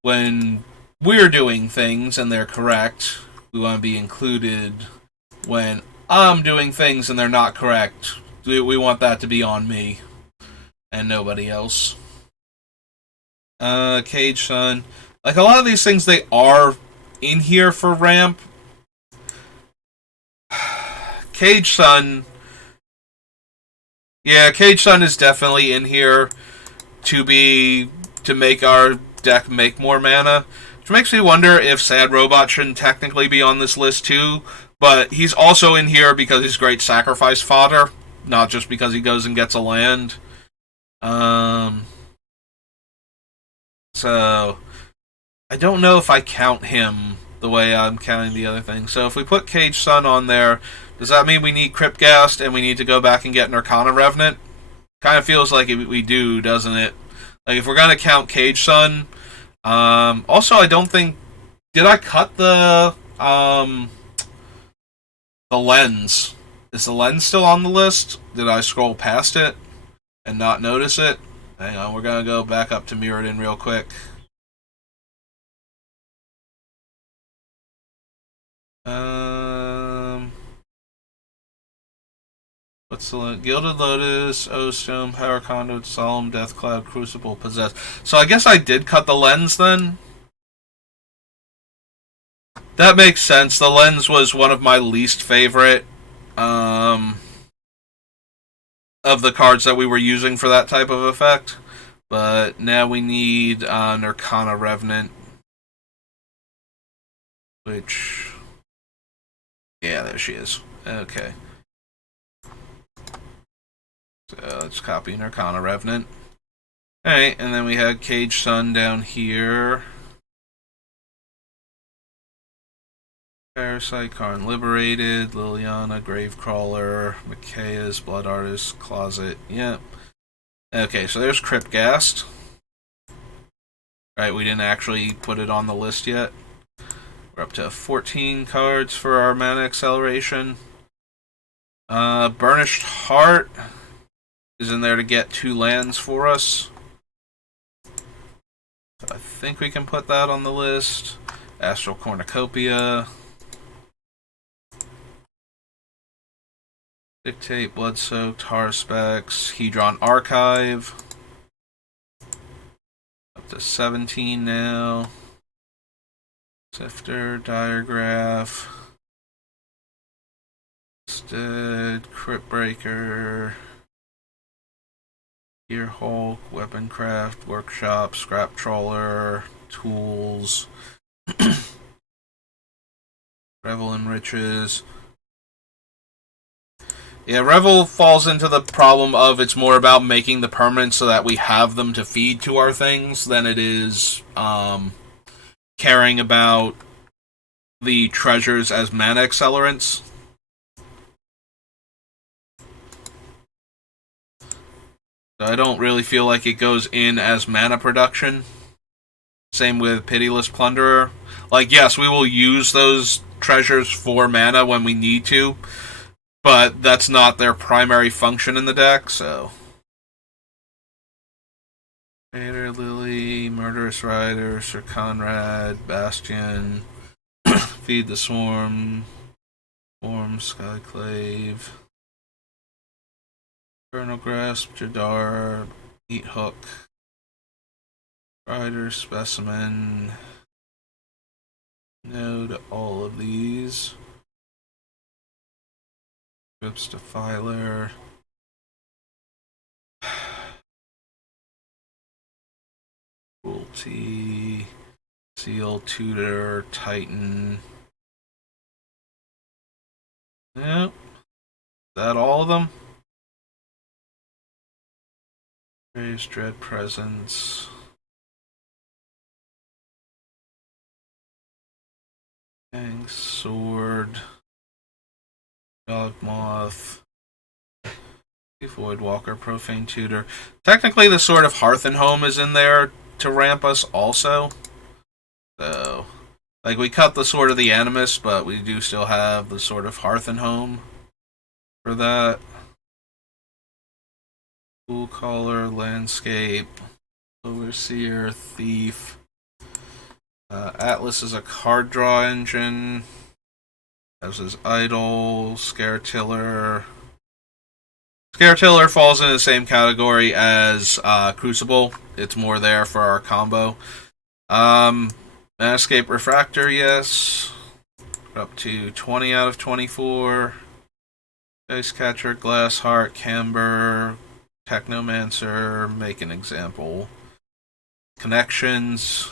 when we're doing things and they're correct, we want to be included. When I'm doing things and they're not correct, we want that to be on me and nobody else. Cage Sun. Like, a lot of these things, they are in here for ramp. Cage Sun. Yeah, Cage Sun is definitely in here to make our deck make more mana. Which makes me wonder if Sad Robot shouldn't technically be on this list too. But he's also in here because he's great sacrifice fodder, not just because he goes and gets a land. So I don't know if I count him the way I'm counting the other things. So if we put Cage Sun on there, does that mean we need Cryptghast and we need to go back and get an Arcana Revenant? Kind of feels like we do, doesn't it? Like, if we're going to count Cage Sun. Also, I don't think... Did I cut the lens? Is the lens still on the list? Did I scroll past it and not notice it? Hang on, we're going to go back up to Mirrodin real quick. What's the Gilded Lotus, O-Stone, Power Conduit, Solemn, Death Cloud, Crucible, Possess. So I guess I did cut the lens then? That makes sense. The lens was one of my least favorite of the cards that we were using for that type of effect. But now we need an Arcana Revenant. Which... Yeah, there she is. Okay. So let's copy an Arcana Revenant. Alright, and then we had Cage Sun down here. Parasite, Karn Liberated, Liliana, Gravecrawler, Mikaea's Blood Artist, Closet. Yep. Okay, so there's Cryptghast. Right, we didn't actually put it on the list yet. We're up to 14 cards for our mana acceleration. Burnished Heart is in there to get 2 lands for us. So I think we can put that on the list. Astral Cornucopia. Dictate, Bloodsoaked, Harspex, Hedron Archive. Up to 17 now. Sifter, Diregraph. Cryptbreaker. Gearhulk, Weaponcraft, Workshop, Scrap Trawler, Tools. Revel in Riches. Yeah, Revel falls into the problem of it's more about making the permanents so that we have them to feed to our things than it is caring about the treasures as mana accelerants. So I don't really feel like it goes in as mana production. Same with Pitiless Plunderer. Like, yes, we will use those treasures for mana when we need to, but that's not their primary function in the deck, so. Vader, Lily, Murderous Rider, Sir Conrad, Bastion, Feed the Swarm, Skyclave, Infernal Grasp, Jadar, Eat Hook, Rider, Specimen. No to all of these. Grips Defiler. Cruelty. Seal, Tutor, Titan. Yep. Is that all of them? Graves, Dread Presence. Fang Sword. Dogmoth. Voidwalker, Profane Tutor. Technically, the Sword of Hearth and Home is in there to ramp us also. So, like, we cut the Sword of the Animus, but we do still have the Sword of Hearth and Home for that. Pool Caller, Landscape, Overseer, Thief. Atlas is a card draw engine. As is Idol, Scaretiller. Scaretiller falls in the same category as Crucible. It's more there for our combo. Escape Refractor, yes. Up to 20 out of 24. Dice Catcher, Glassheart, Camber, Technomancer, make an example. Connections.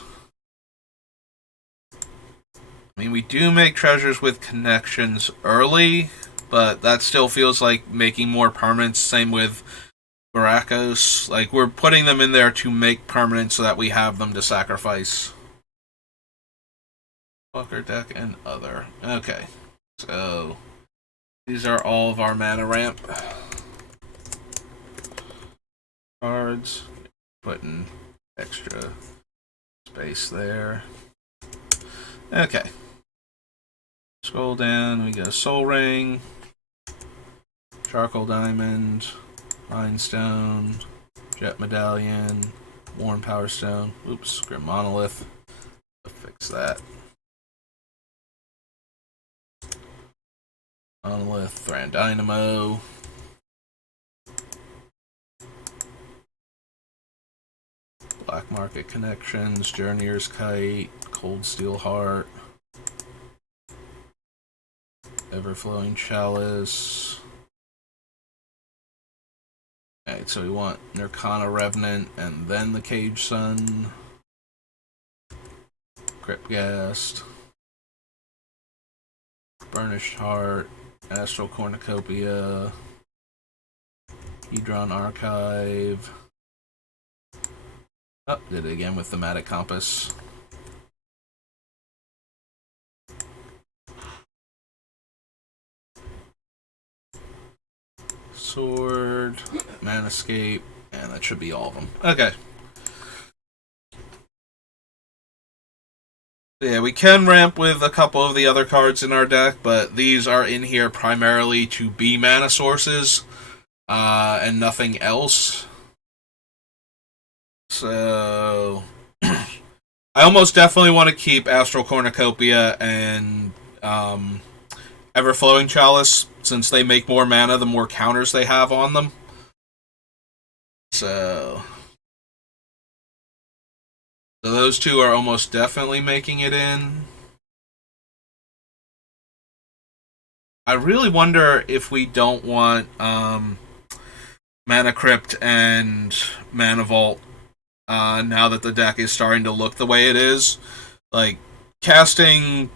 I mean, we do make treasures with connections early, but that still feels like making more permanents. Same with Barakos. Like, we're putting them in there to make permanents so that we have them to sacrifice. Walker deck and other. Okay. So, these are all of our mana ramp cards. Putting extra space there. Okay. Scroll down, we go Soul Ring, Charcoal Diamond, Rhinestone, Jet Medallion, Warm Power Stone. Oops, Grim Monolith. I'll fix that. Monolith, Thran Dynamo. Black Market Connections, Journeyer's Kite, Cold Steel Heart, Everflowing Chalice. Alright, so we want Nirkana Revenant and then the Cage Sun. Cryptghast. Burnished Heart. Astral Cornucopia. Hedron Archive. Oh, did it again with Thematic Compass. Sword, Manescape, and that should be all of them. Okay. Yeah, we can ramp with a couple of the other cards in our deck, but these are in here primarily to be mana sources, and nothing else. So, I almost definitely want to keep Astral Cornucopia and Everflowing Chalice, since they make more mana the more counters they have on them. So those two are almost definitely making it in. I really wonder if we don't want Mana Crypt and Mana Vault now that the deck is starting to look the way it is. Like, casting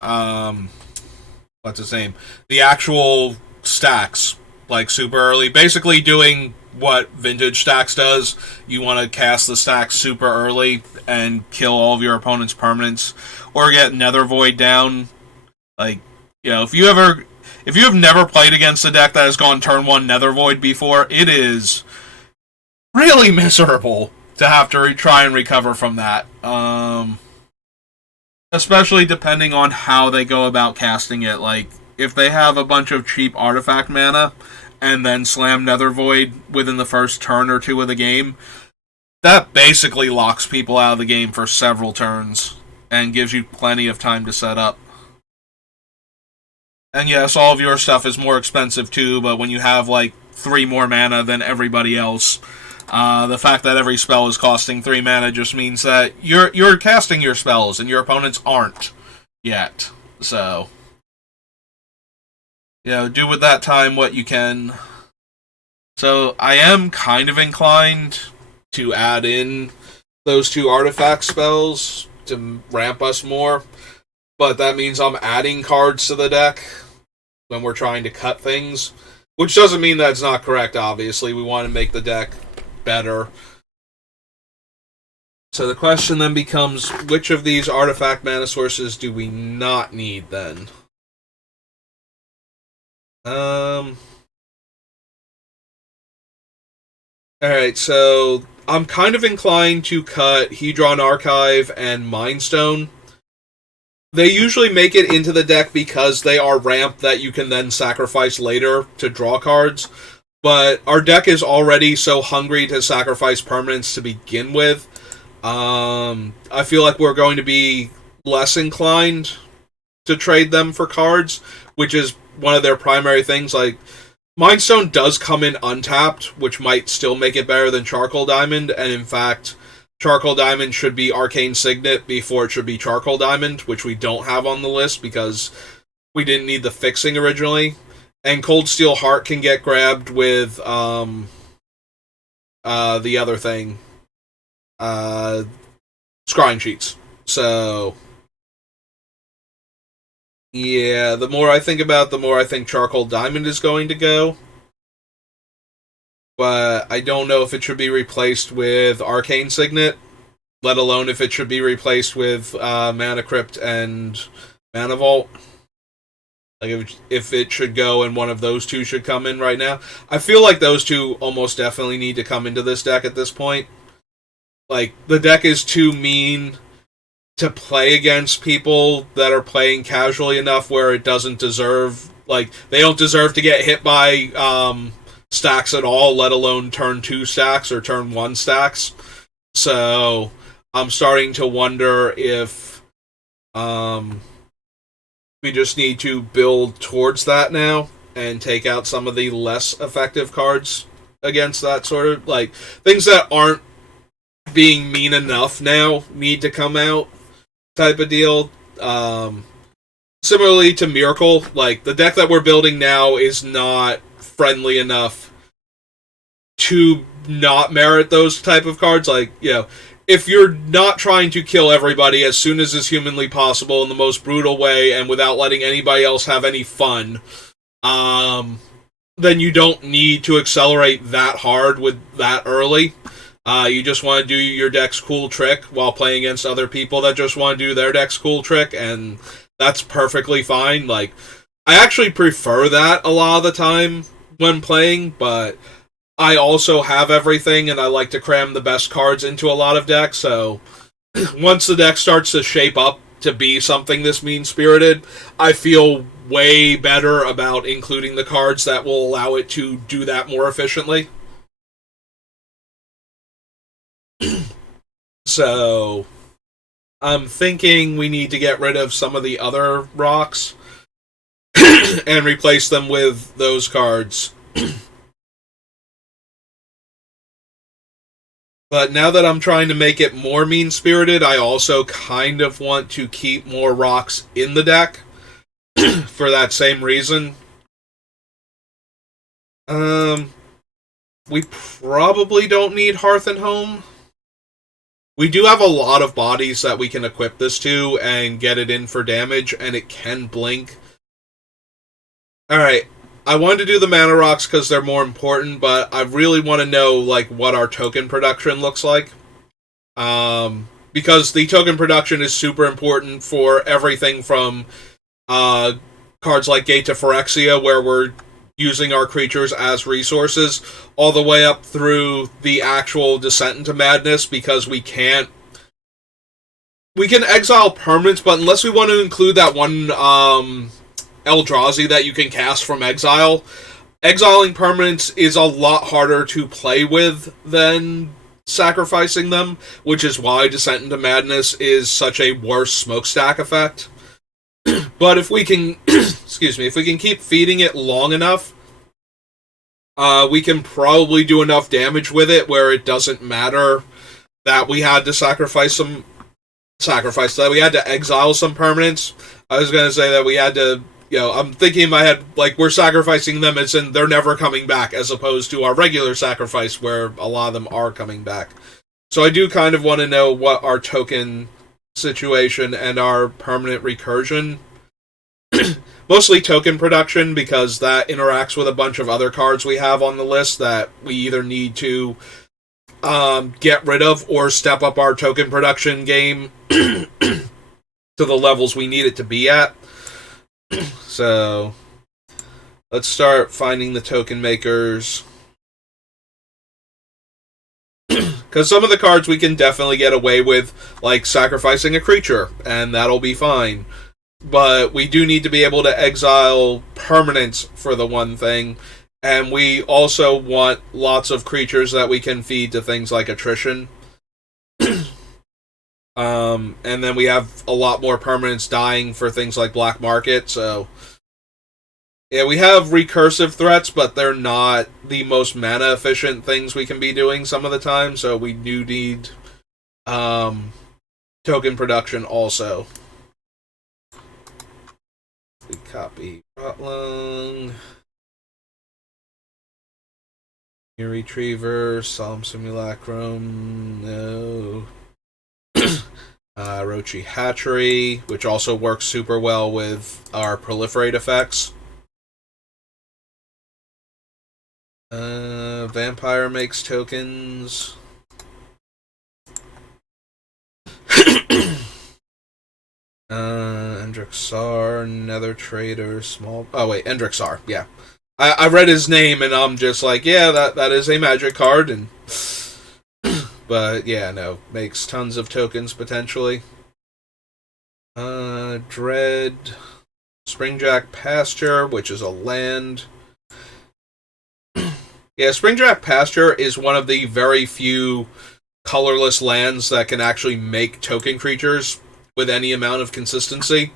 what's its name? The actual stacks, like, super early. Basically doing what Vintage Stacks does. You want to cast the stacks super early and kill all of your opponent's permanents, or get Nether Void down. Like, if you have never played against a deck that has gone turn 1 Nether Void before, it is really miserable to have to try and recover from that. Especially depending on how they go about casting it. Like, if they have a bunch of cheap artifact mana and then slam Nether Void within the first turn or two of the game, that basically locks people out of the game for several turns and gives you plenty of time to set up. And yes, all of your stuff is more expensive too, but when you have like 3 more mana than everybody else, the fact that every spell is costing 3 mana just means that you're casting your spells and your opponents aren't yet. So, do with that time what you can. So I am kind of inclined to add in those 2 artifact spells to ramp us more, but that means I'm adding cards to the deck when we're trying to cut things, which doesn't mean that's not correct, obviously. We want to make the deck better. So the question then becomes, which of these artifact mana sources do we not need then? Alright, so I'm kind of inclined to cut Hedron Archive and Mindstone. They usually make it into the deck because they are ramp that you can then sacrifice later to draw cards. But our deck is already so hungry to sacrifice permanents to begin with. I feel like we're going to be less inclined to trade them for cards, which is one of their primary things. Like, Mindstone does come in untapped, which might still make it better than Charcoal Diamond, and in fact, Charcoal Diamond should be Arcane Signet before it should be Charcoal Diamond, which we don't have on the list because we didn't need the fixing originally. And Cold Steel Heart can get grabbed with the other thing, Scrying Sheets. So, yeah, the more I think about it, the more I think Charcoal Diamond is going to go. But I don't know if it should be replaced with Arcane Signet, let alone if it should be replaced with Mana Crypt and Mana Vault. Like, if it should go and one of those two should come in right now. I feel like those two almost definitely need to come into this deck at this point. Like, the deck is too mean to play against people that are playing casually enough where it doesn't deserve... Like, they don't deserve to get hit by stacks at all, let alone turn 2 stacks or turn 1 stacks. So, I'm starting to wonder if... we just need to build towards that now and take out some of the less effective cards against that sort of, like, things that aren't being mean enough now need to come out type of deal. Similarly to Miracle, like, the deck that we're building now is not friendly enough to not merit those type of cards. Like, if you're not trying to kill everybody as soon as is humanly possible in the most brutal way and without letting anybody else have any fun, then you don't need to accelerate that hard with that early. You just want to do your deck's cool trick while playing against other people that just want to do their deck's cool trick, and that's perfectly fine. Like, I actually prefer that a lot of the time when playing, but I also have everything, and I like to cram the best cards into a lot of decks, so once the deck starts to shape up to be something this mean-spirited, I feel way better about including the cards that will allow it to do that more efficiently. So, I'm thinking we need to get rid of some of the other rocks and replace them with those cards. But now that I'm trying to make it more mean-spirited, I also kind of want to keep more rocks in the deck for that same reason. We probably don't need Hearth and Home. We do have a lot of bodies that we can equip this to and get it in for damage, and it can blink. Alright, I wanted to do the mana rocks because they're more important, but I really want to know like what our token production looks like. Because the token production is super important for everything from cards like Gate to Phyrexia, where we're using our creatures as resources, all the way up through the actual Descent into Madness, because we can exile permanents, but unless we want to include that one Eldrazi that you can cast from exile, exiling permanents is a lot harder to play with than sacrificing them, which is why Descent into Madness is such a worse smokestack effect. But if we can, excuse me, if we can keep feeding it long enough, we can probably do enough damage with it where it doesn't matter that we had to that we had to exile some permanents. I was going to say that we had to, I'm thinking in my head, like, we're sacrificing them as in they're never coming back, as opposed to our regular sacrifice where a lot of them are coming back. So I do kind of want to know what our token situation and our permanent recursion, mostly token production, because that interacts with a bunch of other cards we have on the list that we either need to get rid of or step up our token production game to the levels we need it to be at. So let's start finding the token makers. Because some of the cards we can definitely get away with, like sacrificing a creature, and that'll be fine. But we do need to be able to exile permanents for the one thing, and we also want lots of creatures that we can feed to things like attrition. And then we have a lot more permanents dying for things like Black Market, so yeah, we have recursive threats, but they're not the most mana efficient things we can be doing some of the time, so we do need token production also. We copy Rotlung, Retriever, Solemn Simulacrum, no. Rochi Hatchery, which also works super well with our proliferate effects. Vampire makes tokens. Endrixar, Nether Trader, Small... Oh, wait, Endrixar, yeah. I read his name, and I'm just like, yeah, that is a magic card, and... But, yeah, no. Makes tons of tokens, potentially. Dread... Springjack Pasture, which is a land... Yeah, Springjack Pasture is one of the very few colorless lands that can actually make token creatures with any amount of consistency.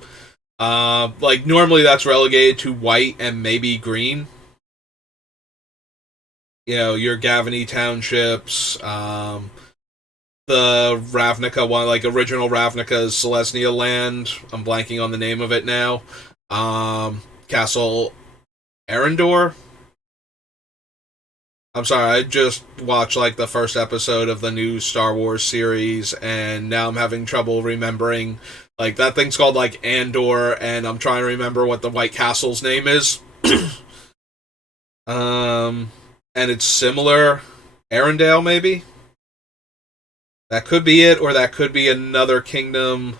Like, normally that's relegated to white and maybe green. Your Gavany Townships, the Ravnica one, like original Ravnica's Selesnya land. I'm blanking on the name of it now. Castle Arendor. I'm sorry, I just watched like the first episode of the new Star Wars series, and now I'm having trouble remembering. Like, that thing's called like Andor, and I'm trying to remember what the White Castle's name is. And it's similar. Arendelle, maybe? That could be it, or that could be another kingdom.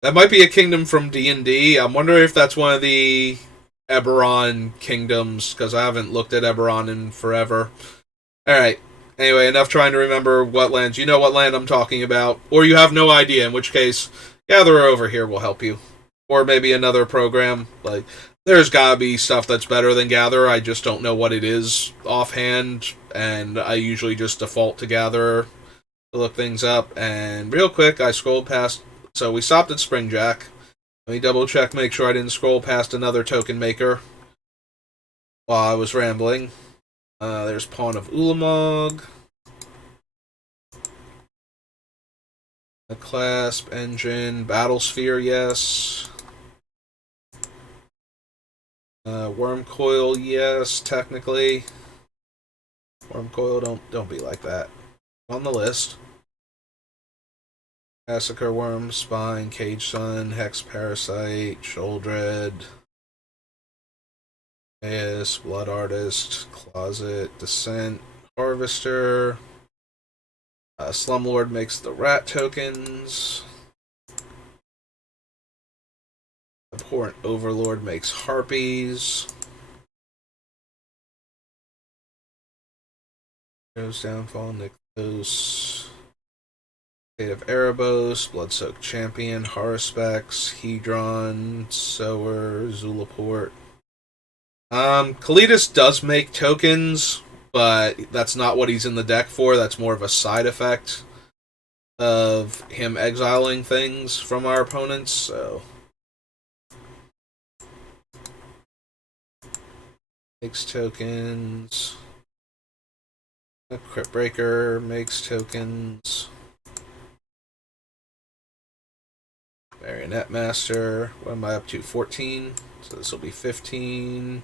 That might be a kingdom from D&D. I'm wondering if that's one of the Eberron kingdoms, because I haven't looked at Eberron in forever. Alright. Anyway, enough trying to remember what lands. You know what land I'm talking about. Or you have no idea, in which case, Gatherer over here will help you. Or maybe another program. Like, there's gotta be stuff that's better than Gatherer. I just don't know what it is offhand. And I usually just default to Gatherer to look things up. And real quick, I scrolled past. So we stopped at Springjack. Let me double check, make sure I didn't scroll past another token maker while I was rambling. There's Pawn of Ulamog. A Clasp, Engine, Battlesphere, yes. Worm Coil, yes, technically. Worm Coil, don't be like that. On the list. Massacre Worm, Spine, Cage Sun, Hex Parasite, Sholdred, Aeus, Blood Artist, Closet, Descent, Harvester. Slumlord makes the rat tokens. Abhorrent Overlord makes harpies. Goes Downfall, Nykthos. Fate of Erebos, Bloodsoaked Champion, Haruspex, Hedron, Sower, Zulaport. Kalidas does make tokens, but that's not what he's in the deck for. That's more of a side effect of him exiling things from our opponents, so. Makes tokens. Crypt Breaker makes tokens. Marionette Master. What am I up to? 14. So this will be 15.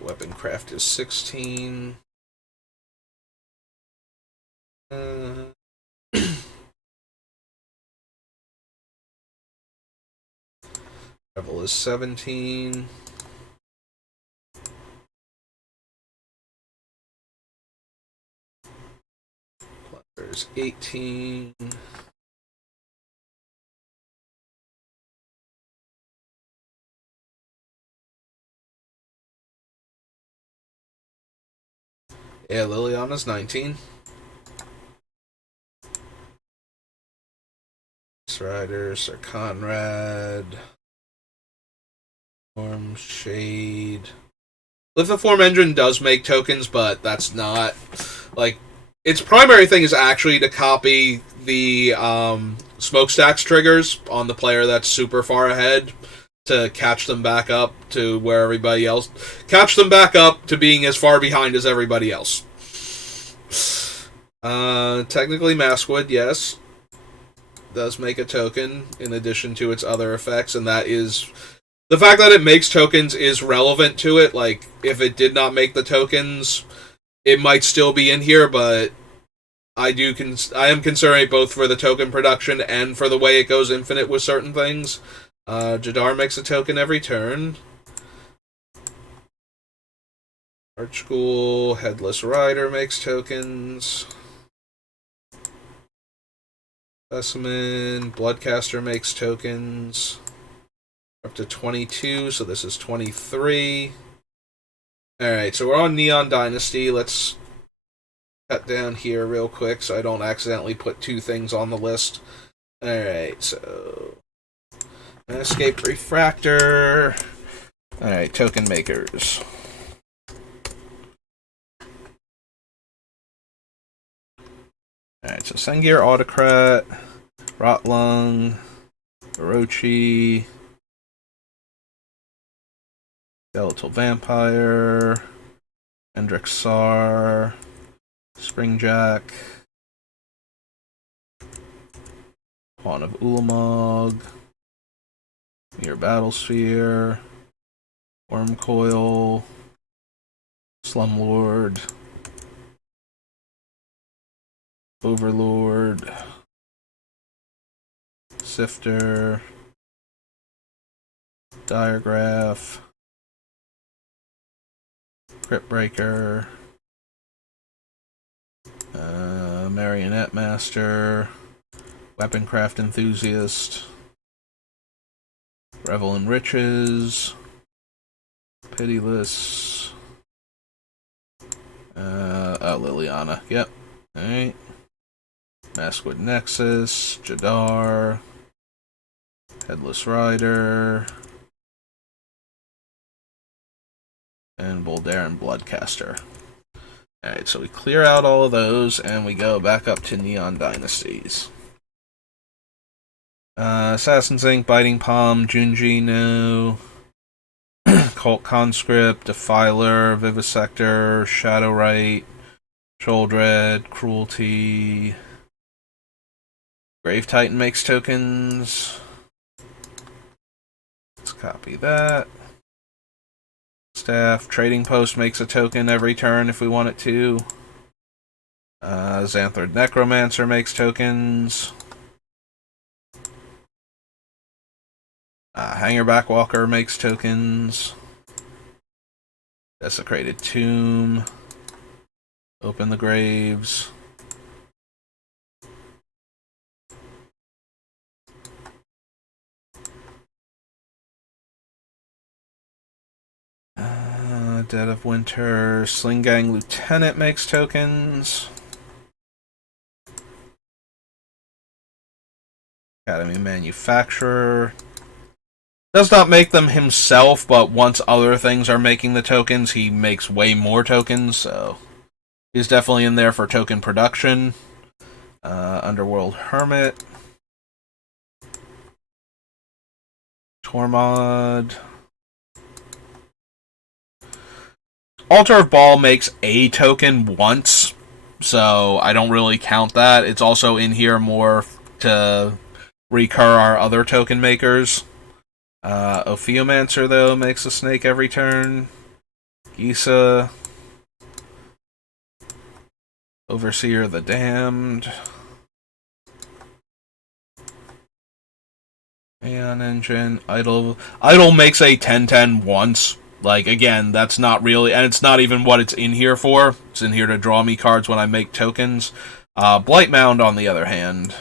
Weapon Craft is 16. Rebel is 17. Plunder is 18. Yeah, Liliana's 19. Rider, Sir Conrad. Form, Shade. Lithoform Engine does make tokens, but that's not. Like, its primary thing is actually to copy the smokestacks triggers on the player that's super far ahead to catch them back up to where everybody else. Catch them back up to being as far behind as everybody else. Technically, Maskwood, yes, does make a token in addition to its other effects, and that is. The fact that it makes tokens is relevant to it. Like, if it did not make the tokens, it might still be in here, but I am concerned both for the token production and for the way it goes infinite with certain things. Jadar makes a token every turn. Archghoul, Headless Rider makes tokens. Specimen, Bloodcaster makes tokens. Up to 22, so this is 23. Alright, so we're on Neon Dynasty. Let's cut down here real quick so I don't accidentally put two things on the list. Alright, so. Escape Refractor. Alright, token makers. Alright, so Sengir Autocrat, Rotlung, Orochi, Skeletal Vampire, Hendrixar, Springjack, Pawn of Ulamog, Mere Battlesphere, Wormcoil, Slumlord, Overlord, Sifter, Diagraph, Crypt Breaker, Marionette Master, Weaponcraft Enthusiast, Revel in Riches, Pitiless, Liliana, yep, alright, Maskwood Nexus, Jadar, Headless Rider, and Boldarin Bloodcaster. Alright, so we clear out all of those, and we go back up to Neon Dynasties. Assassin's Ink, Biting Palm, Junji, no. Cult Conscript, Defiler, Vivisector, Shadowrite, Sholdred, Cruelty. Grave Titan makes tokens. Let's copy that. Staff, Trading Post makes a token every turn if we want it to. Xanthrid Necromancer makes tokens. Hanger Backwalker makes tokens. Desecrated Tomb. Open the Graves. Dead of Winter. Sling-Gang Lieutenant makes tokens. Academy Manufacturer. Does not make them himself, but once other things are making the tokens, he makes way more tokens, so he's definitely in there for token production. Underworld Hermit. Tormod. Altar of Baal makes a token once, so I don't really count that. It's also in here more to recur our other token makers. Ophiomancer, though, makes a snake every turn. Gisa. Overseer of the Damned. Aeon Engine. Idol makes a 10/10 once. Like, again, that's not really... And it's not even what it's in here for. It's in here to draw me cards when I make tokens. Blight Mound, on the other hand.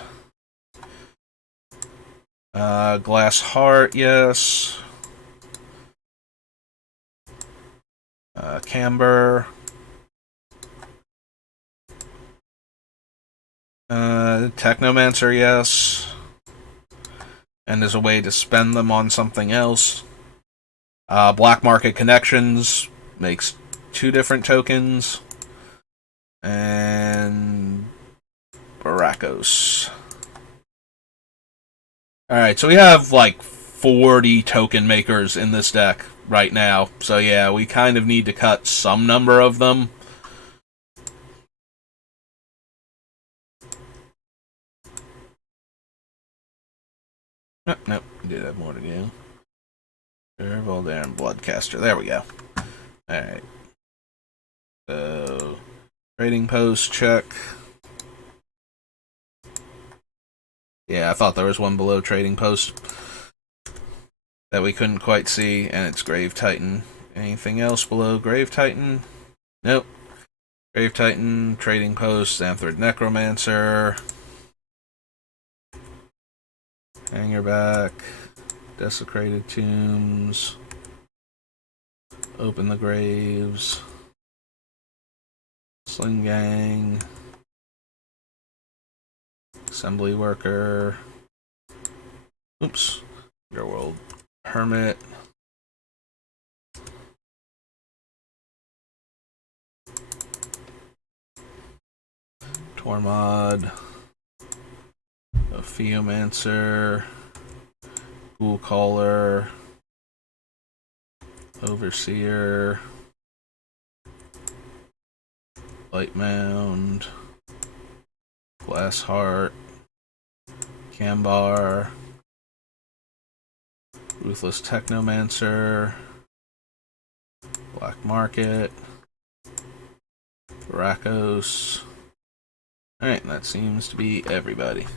Glass Heart, yes. Camber. Technomancer, yes. And there's a way to spend them on something else. Black Market Connections makes 2 different tokens. And Barakos. Alright, so we have like 40 token makers in this deck right now. So yeah, we kind of need to cut some number of them. Nope, we did have more to do. Voldarin Bloodcaster. There we go. Alright. So, Trading Post, check. Yeah, I thought there was one below Trading Post that we couldn't quite see, and it's Grave Titan. Anything else below Grave Titan? Nope. Grave Titan, Trading Post, Xanthrid Necromancer. Hangerback. Desecrated Tombs. Open the Graves. Sling Gang. Assembly Worker. Oops. Underworld Hermit. Tormod. Ophiomancer. Ghoul Caller. Overseer. Light Mound. Glass Heart. Cambar. Ruthless Technomancer. Black Market. Barakos. Alright, that seems to be everybody.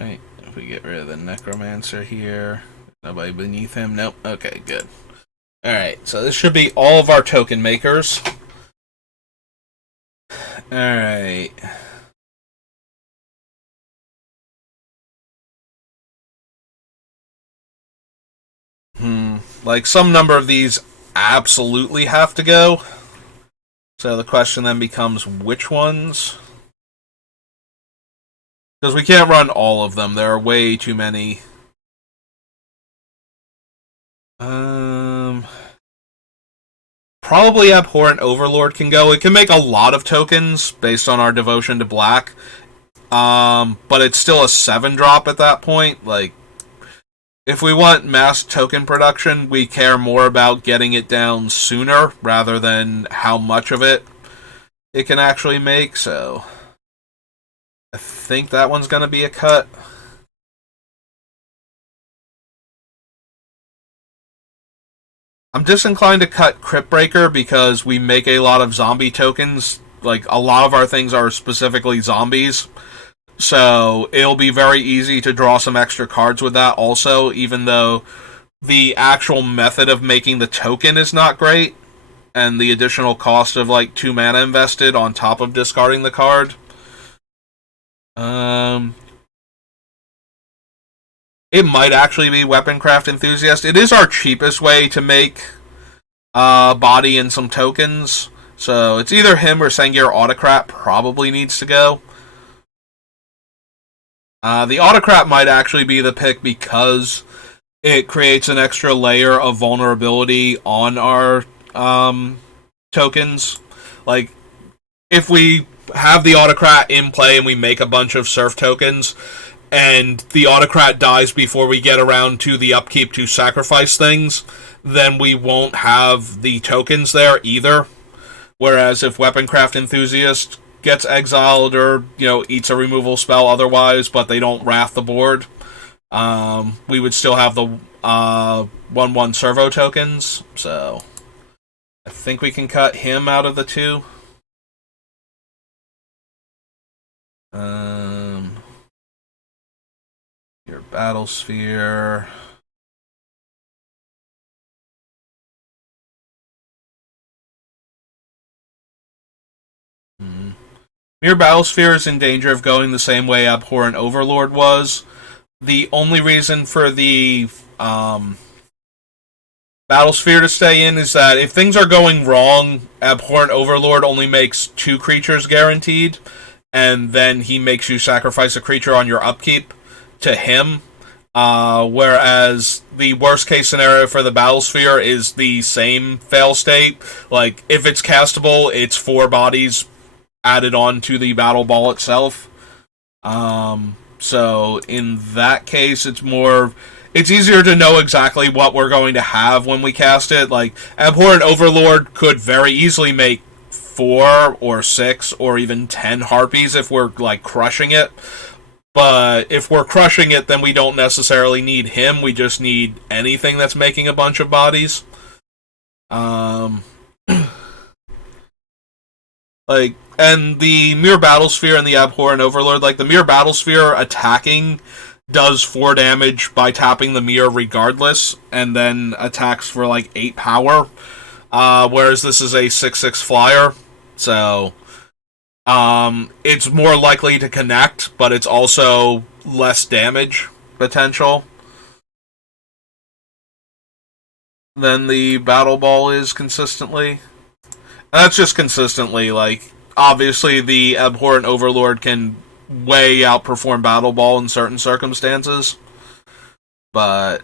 Alright, if we get rid of the Necromancer here. Nobody beneath him? Nope. Okay, good. Alright, so this should be all of our token makers. Alright. Like, some number of these absolutely have to go. So the question then becomes which ones? Because we can't run all of them. There are way too many. Probably Abhorrent Overlord can go. It can make a lot of tokens based on our devotion to black. But it's still a 7-drop at that point. Like, if we want mass token production, we care more about getting it down sooner rather than how much of it can actually make. So I think that one's going to be a cut. I'm disinclined to cut Crypt Breaker because we make a lot of zombie tokens. Like, a lot of our things are specifically zombies. So it'll be very easy to draw some extra cards with that also, even though the actual method of making the token is not great. And the additional cost of, like, 2 mana invested on top of discarding the card. It might actually be Weaponcraft Enthusiast. It is our cheapest way to make body and some tokens. So it's either him or Sengir Autocrat probably needs to go. The Autocrat might actually be the pick because it creates an extra layer of vulnerability on our tokens. Like, if we have the Autocrat in play and we make a bunch of Surf tokens, and the Autocrat dies before we get around to the upkeep to sacrifice things, then we won't have the tokens there either. Whereas if Weaponcraft Enthusiast gets exiled or, eats a removal spell otherwise, but they don't wrath the board, we would still have the 1/1 servo tokens. So I think we can cut him out of the two. Your Battle Sphere. Mere Battlesphere is in danger of going the same way Abhorrent Overlord was. The only reason for the Battlesphere to stay in is that if things are going wrong, Abhorrent Overlord only makes 2 creatures guaranteed, and then he makes you sacrifice a creature on your upkeep to him. Whereas the worst case scenario for the Battlesphere is the same fail state. Like, if it's castable, it's 4 bodies added on to the battle ball itself. So in that case, it's easier to know exactly what we're going to have when we cast it. Like, Abhorrent Overlord could very easily make 4 or 6 or even 10 harpies if we're, like, crushing it. But if we're crushing it, then we don't necessarily need him. We just need anything that's making a bunch of bodies. Like, and the Mere Battlesphere and the Abhorrent Overlord, like, the Mere Battlesphere attacking does 4 damage by tapping the Mere regardless, and then attacks for, like, 8 power. Whereas this is a 6/6 flyer, so it's more likely to connect, but it's also less damage potential than the Battle Ball is consistently. That's just consistently. Like, obviously the Abhorrent Overlord can way outperform Battle Ball in certain circumstances, but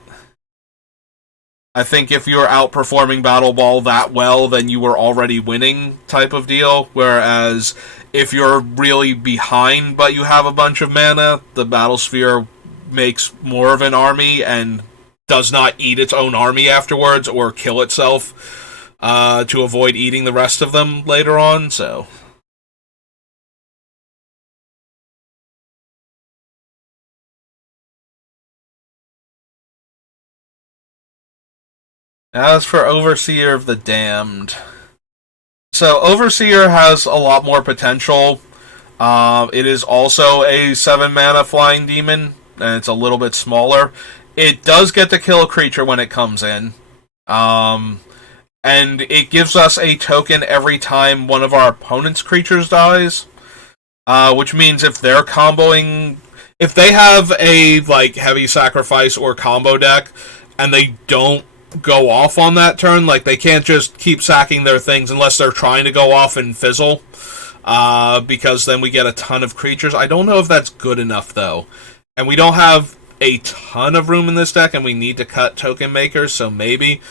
I think if you're outperforming Battle Ball that well, then you were already winning type of deal. Whereas if you're really behind but you have a bunch of mana, the Battlesphere makes more of an army and does not eat its own army afterwards or kill itself to avoid eating the rest of them later on. So as for Overseer of the Damned, so Overseer has a lot more potential. It is also a 7 mana flying demon, and it's a little bit smaller. It does get to kill a creature when it comes in. And and it gives us a token every time one of our opponent's creatures dies. Which means if they're comboing, if they have a like heavy sacrifice or combo deck, and they don't go off on that turn, like they can't just keep sacking their things unless they're trying to go off and fizzle, because then we get a ton of creatures. I don't know if that's good enough though, and we don't have a ton of room in this deck, and we need to cut token makers, so maybe.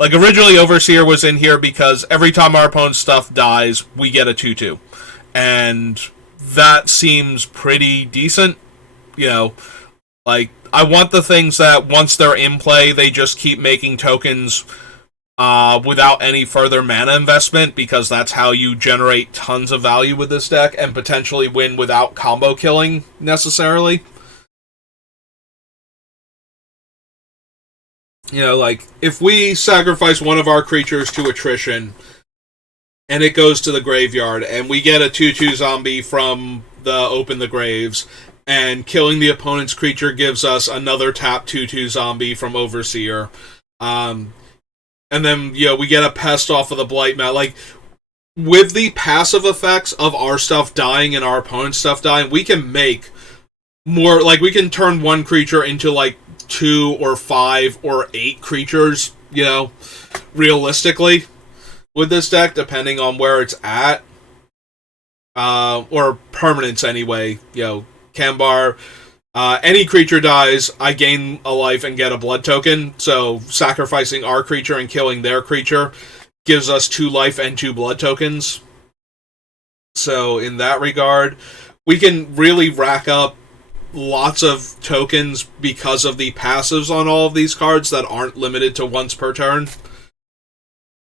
Like, originally Overseer was in here because every time our opponent's stuff dies, we get a 2/2. And that seems pretty decent. You know, like, I want the things that once they're in play, they just keep making tokens without any further mana investment, because that's how you generate tons of value with this deck and potentially win without combo killing necessarily. You know, like, if we sacrifice one of our creatures to attrition, and it goes to the graveyard, and we get a 2/2 zombie from the Open the Graves, and killing the opponent's creature gives us another tap 2/2 zombie from Overseer, and then, you know, we get a pest off of the Blight Mat. Like, with the passive effects of our stuff dying and our opponent's stuff dying, we can make more, like, we can turn one creature into, like, 2 or 5 or 8 creatures, you know, realistically, with this deck, depending on where it's at. Or permanence anyway, you know, Kambar. Any creature dies, I gain a life and get a blood token, so sacrificing our creature and killing their creature gives us 2 life and 2 blood tokens. So in that regard, we can really rack up lots of tokens because of the passives on all of these cards that aren't limited to once per turn.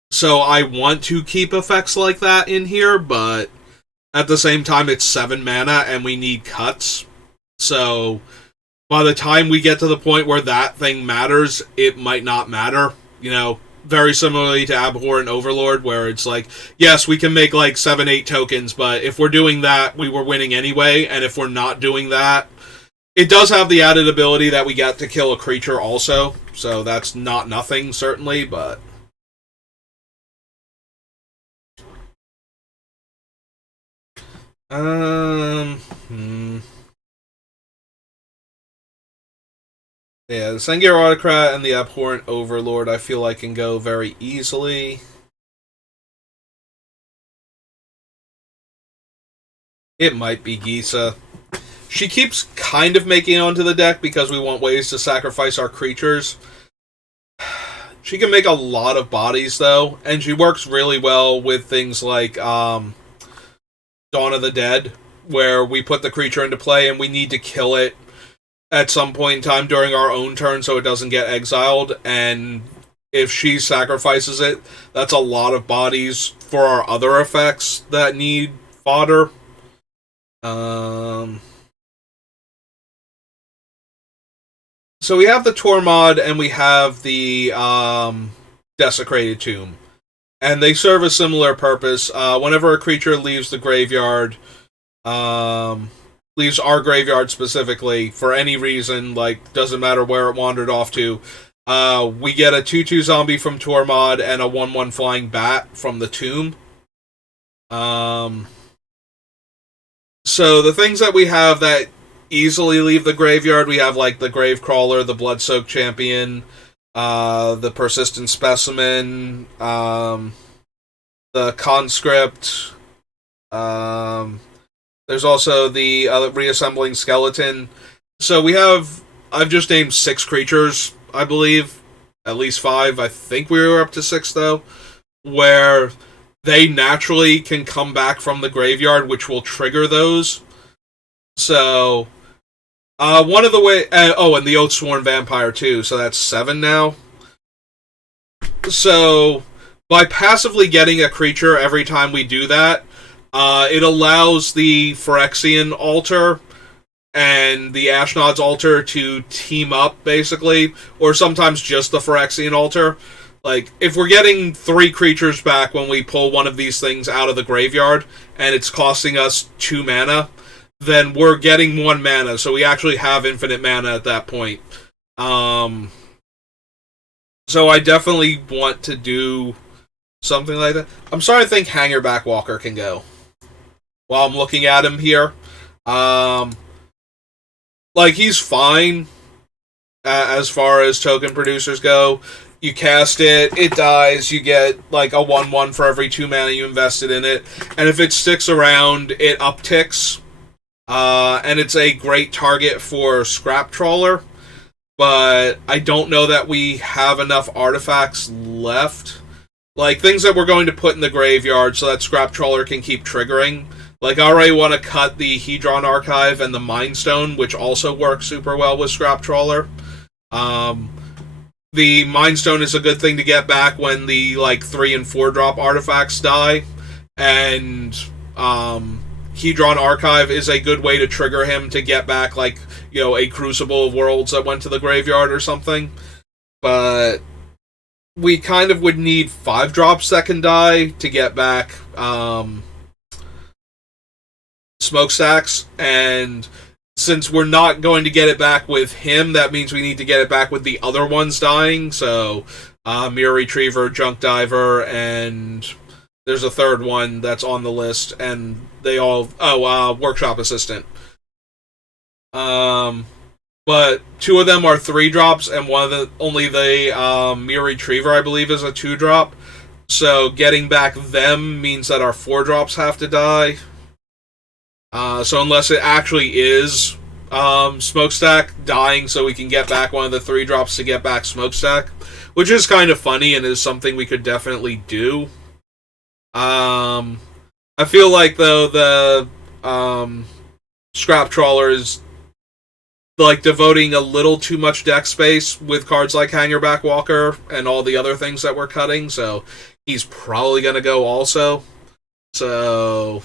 So I want to keep effects like that in here, but at the same time it's 7 mana and we need cuts. So by the time we get to the point where that thing matters, it might not matter. You know, very similarly to Abhorrent Overlord, where it's like, yes, we can make like 7-8 tokens, but if we're doing that, we were winning anyway, and if we're not doing that, it does have the added ability that we get to kill a creature also, so that's not nothing, certainly, but... Yeah, the Sengir Autocrat and the Abhorrent Overlord I feel like can go very easily. It might be Gisa. She keeps kind of making it onto the deck because we want ways to sacrifice our creatures. She can make a lot of bodies, though, and she works really well with things like Dawn of the Dead, where we put the creature into play and we need to kill it at some point in time during our own turn so it doesn't get exiled, and if she sacrifices it, that's a lot of bodies for our other effects that need fodder. So we have the Tormod and we have the Desecrated Tomb. And they serve a similar purpose. Whenever a creature leaves the graveyard, leaves our graveyard specifically, for any reason, like, doesn't matter where it wandered off to, we get a 2/2 zombie from Tormod and a 1/1 flying bat from the Tomb. So the things that we have that easily leave the graveyard, we have like the Gravecrawler, the Bloodsoaked Champion, the Persistent Specimen, the Conscript. There's also the Reassembling Skeleton. So we have, I've just named 6 creatures, I believe. At least 5. I think we were up to 6, though. Where they naturally can come back from the graveyard, which will trigger those. So, one of the way... and the Oathsworn Vampire, too. So that's 7 now. So, by passively getting a creature every time we do that, it allows the Phyrexian Altar and the Ashnod's Altar to team up, basically, or sometimes just the Phyrexian Altar. Like, if we're getting 3 creatures back when we pull one of these things out of the graveyard, and it's costing us 2 mana, then we're getting 1 mana, so we actually have infinite mana at that point. So I definitely want to do something like that. I'm starting to think Hangerback Walker can go. While I'm looking at him here, um, like he's fine as far as token producers go. You cast it, it dies, you get like a 1/1 for every 2 mana you invested in it, and if it sticks around, it upticks. And it's a great target for Scrap Trawler, but I don't know that we have enough artifacts left. Like, things that we're going to put in the graveyard so that Scrap Trawler can keep triggering. Like, I already want to cut the Hedron Archive and the Mind Stone, which also works super well with Scrap Trawler. The Mind Stone is a good thing to get back when the, like, 3 and 4 drop artifacts die. And, Hedron Archive is a good way to trigger him to get back, like, you know, a Crucible of Worlds that went to the graveyard or something. But we kind of would need 5 drops that can die to get back Smokestacks, and since we're not going to get it back with him, that means we need to get it back with the other ones dying, so Mirror Retriever, Junk Diver, and there's a third one that's on the list, and they all... Workshop Assistant. But 2 of them are 3 drops, and only the Mirror Retriever, I believe, is a 2 drop. So getting back them means that our 4 drops have to die. So unless it actually is Smokestack dying so we can get back one of the 3 drops to get back Smokestack, which is kind of funny and is something we could definitely do. I feel like, though, the Scrap Trawler is like devoting a little too much deck space with cards like Hangerback Walker and all the other things that we're cutting, so he's probably going to go also. So...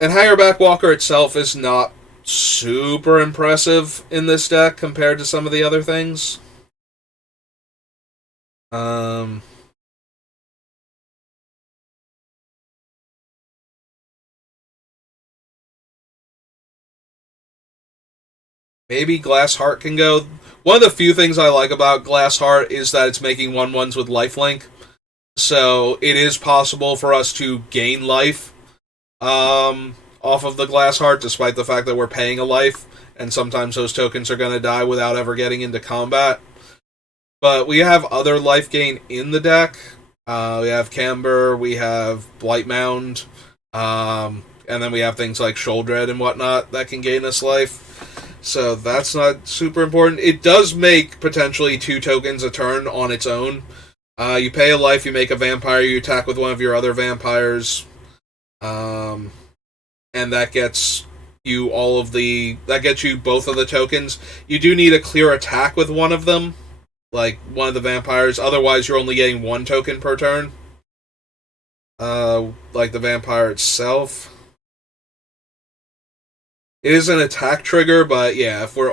And Hangerback Walker itself is not super impressive in this deck compared to some of the other things. Maybe Glass Heart can go. One of the few things I like about Glass Heart is that it's making 1/1s with lifelink. So it is possible for us to gain life off of the Glass Heart, despite the fact that we're paying a life, and sometimes those tokens are going to die without ever getting into combat. But we have other life gain in the deck. We have Camber, we have Blightmound, and then we have things like Sholdred and whatnot that can gain us life. So that's not super important. It does make potentially 2 tokens a turn on its own. You pay a life, you make a vampire, you attack with one of your other vampires, and that gets you that gets you both of the tokens. You do need a clear attack with one of them, like one of the vampires. Otherwise, you're only getting 1 token per turn, like the vampire itself. It is an attack trigger, but yeah, if we're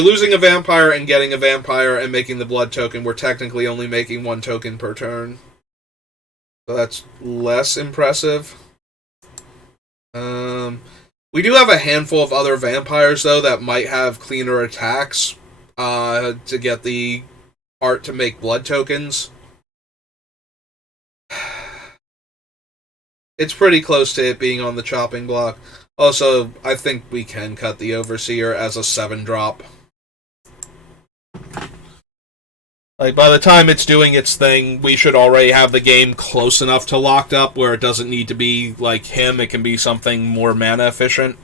losing a vampire and getting a vampire and making the blood token, we're technically only making 1 token per turn. So that's less impressive. We do have a handful of other vampires, though, that might have cleaner attacks to get the art to make blood tokens. It's pretty close to it being on the chopping block. Also, I think we can cut the Overseer as a 7-drop. Like, by the time it's doing its thing, we should already have the game close enough to locked up where it doesn't need to be like him, it can be something more mana efficient.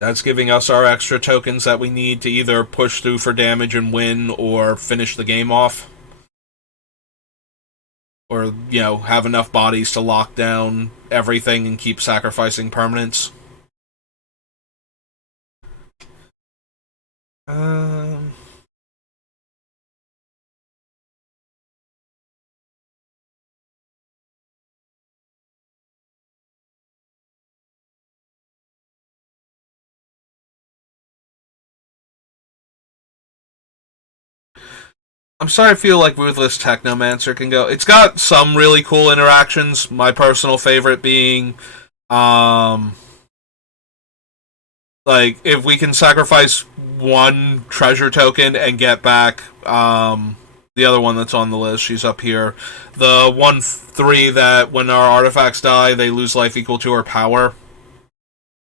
That's giving us our extra tokens that we need to either push through for damage and win, or finish the game off. Or, you know, have enough bodies to lock down everything and keep sacrificing permanents. I'm starting to feel like Ruthless Technomancer can go. It's got some really cool interactions. My personal favorite being Like, if we can sacrifice one treasure token and get back the other one that's on the list, she's up here. The 1/3 that when our artifacts die, they lose life equal to her power.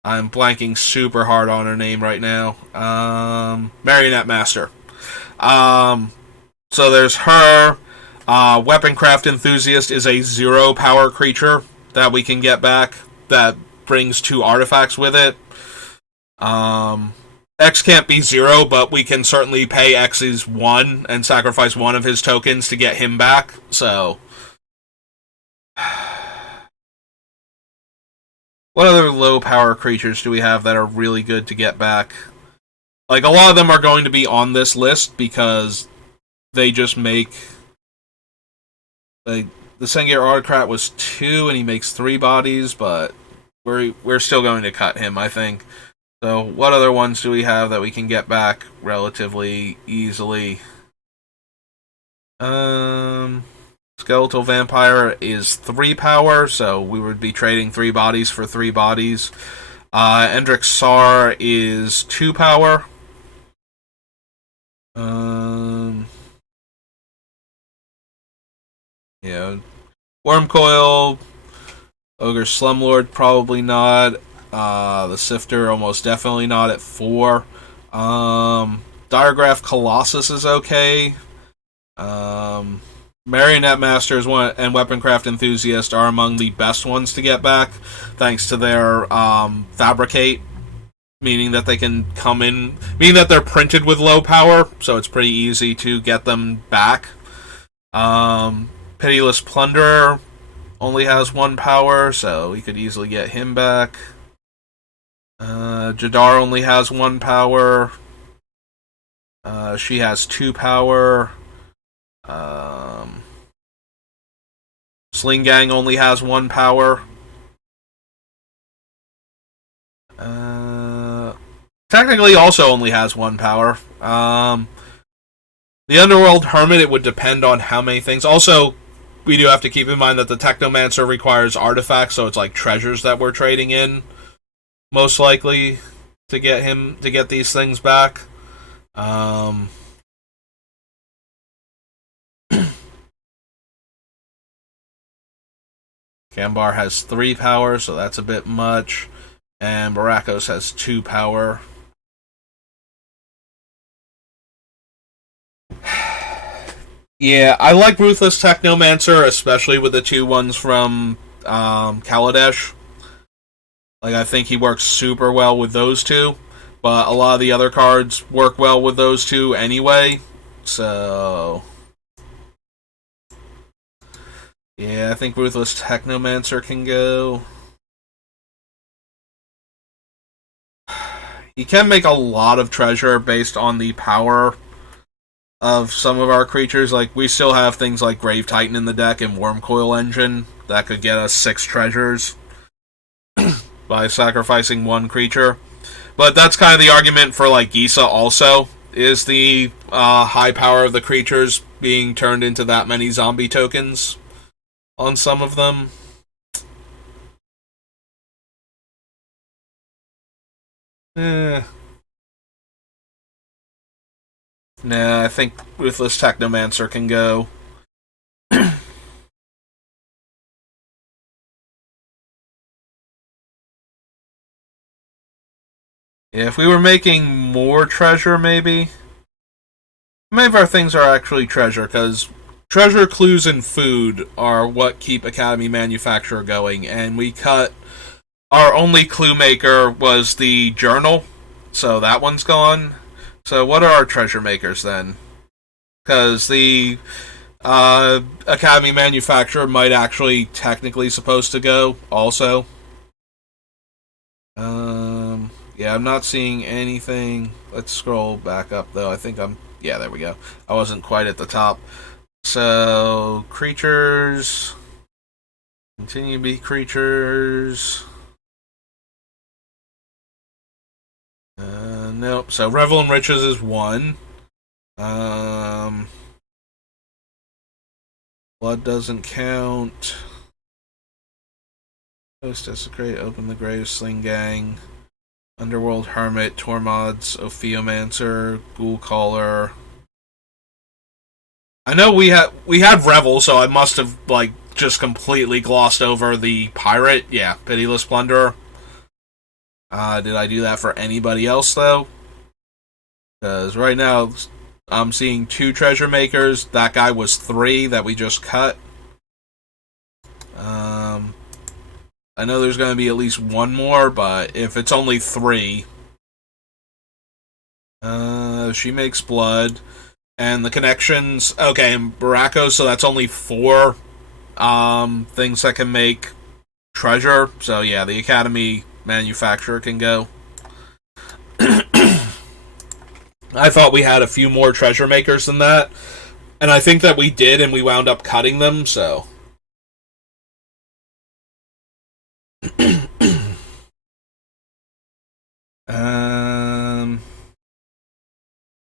I'm blanking super hard on her name right now. Marionette Master. Um, so there's her. Weaponcraft Enthusiast is a 0 power creature that we can get back that brings 2 artifacts with it. X can't be 0, but we can certainly pay X's 1 and sacrifice one of his tokens to get him back. So, what other low power creatures do we have that are really good to get back? Like, a lot of them are going to be on this list because they just make. Like, the Sengir Autocrat was 2 and he makes 3 bodies, but we're still going to cut him, I think. So, what other ones do we have that we can get back relatively easily? Skeletal Vampire is 3 power, so we would be trading 3 bodies for 3 bodies. Endrick Sar is 2 power. Yeah. Wormcoil, Ogre Slumlord, probably not. The Sifter, almost definitely not at 4. Diregraph Colossus is okay. Marionette Masters and Weaponcraft Enthusiast are among the best ones to get back, thanks to their Fabricate, meaning that they can come in, meaning that they're printed with low power, so it's pretty easy to get them back. Pitiless Plunderer only has 1 power, so we could easily get him back. Jadar only has 1 power. She has 2 power. Sling Gang only has 1 power. Technically also only has 1 power. The Underworld Hermit, it would depend on how many things. Also, we do have to keep in mind that the Technomancer requires artifacts, so it's like treasures that we're trading in, most likely, to get these things back. Gambar has 3 power, so that's a bit much. And Barakos has 2 power. Yeah, I like Ruthless Technomancer, especially with the 2 ones from Kaladesh. Like, I think he works super well with those 2. But a lot of the other cards work well with those 2 anyway. So, yeah, I think Ruthless Technomancer can go. He can make a lot of treasure based on the power of some of our creatures. Like, we still have things like Grave Titan in the deck and Wormcoil Engine that could get us 6 treasures by sacrificing 1 creature. But that's kind of the argument for, like, Gisa also, is the high power of the creatures being turned into that many zombie tokens on some of them. Eh. Nah, I think Ruthless Technomancer can go. Yeah, if we were making more treasure, maybe. Many of our things are actually treasure, because treasure, clues, and food are what keep Academy Manufacturer going, and we cut. Our only clue maker was the journal, so that one's gone. So, what are our treasure makers then? Because the Academy Manufacturer might actually technically supposed to go also. Yeah, I'm not seeing anything. Let's scroll back up though. I think I'm. Yeah, there we go. I wasn't quite at the top. So, creatures. Continue to be creatures. Nope. So, Revel in Riches is 1. Blood doesn't count. Post Desecrate, Open the Grave, Sling Gang. Underworld Hermit, Tormods, Ophiomancer, Ghoul Caller. I know we had Revel, so I must have like just completely glossed over the pirate. Yeah, Pitiless Plunderer. Did I do that for anybody else though? Because right now I'm seeing 2 treasure makers. That guy was 3 that we just cut. I know there's going to be at least 1 more, but if it's only 3, she makes blood. And the connections, okay, and Baracco, so that's only 4 things that can make treasure. So yeah, the Academy manufacturer can go. I thought we had a few more treasure makers than that, and I think that we did, and we wound up cutting them, so.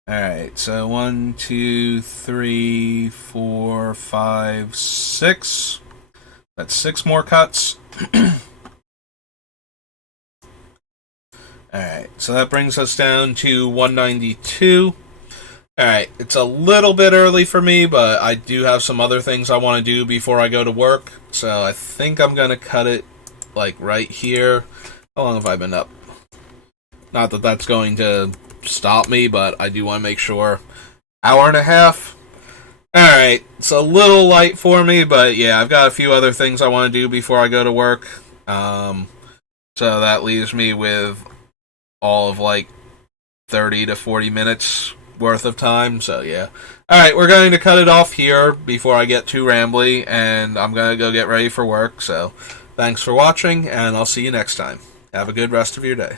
Alright, so 1, 2, 3, 4, 5, 6. That's 6 more cuts. Alright, so that brings us down to 192. Alright, it's a little bit early for me, but I do have some other things I want to do before I go to work. So I think I'm going to cut it, like, right here. How long have I been up? Not that that's going to stop me, but I do want to make sure. Hour and a half. Alright, it's a little light for me, but yeah, I've got a few other things I want to do before I go to work. So that leaves me with all of like 30 to 40 minutes worth of time, so yeah. Alright, we're going to cut it off here before I get too rambly, and I'm going to go get ready for work, so thanks for watching, and I'll see you next time. Have a good rest of your day.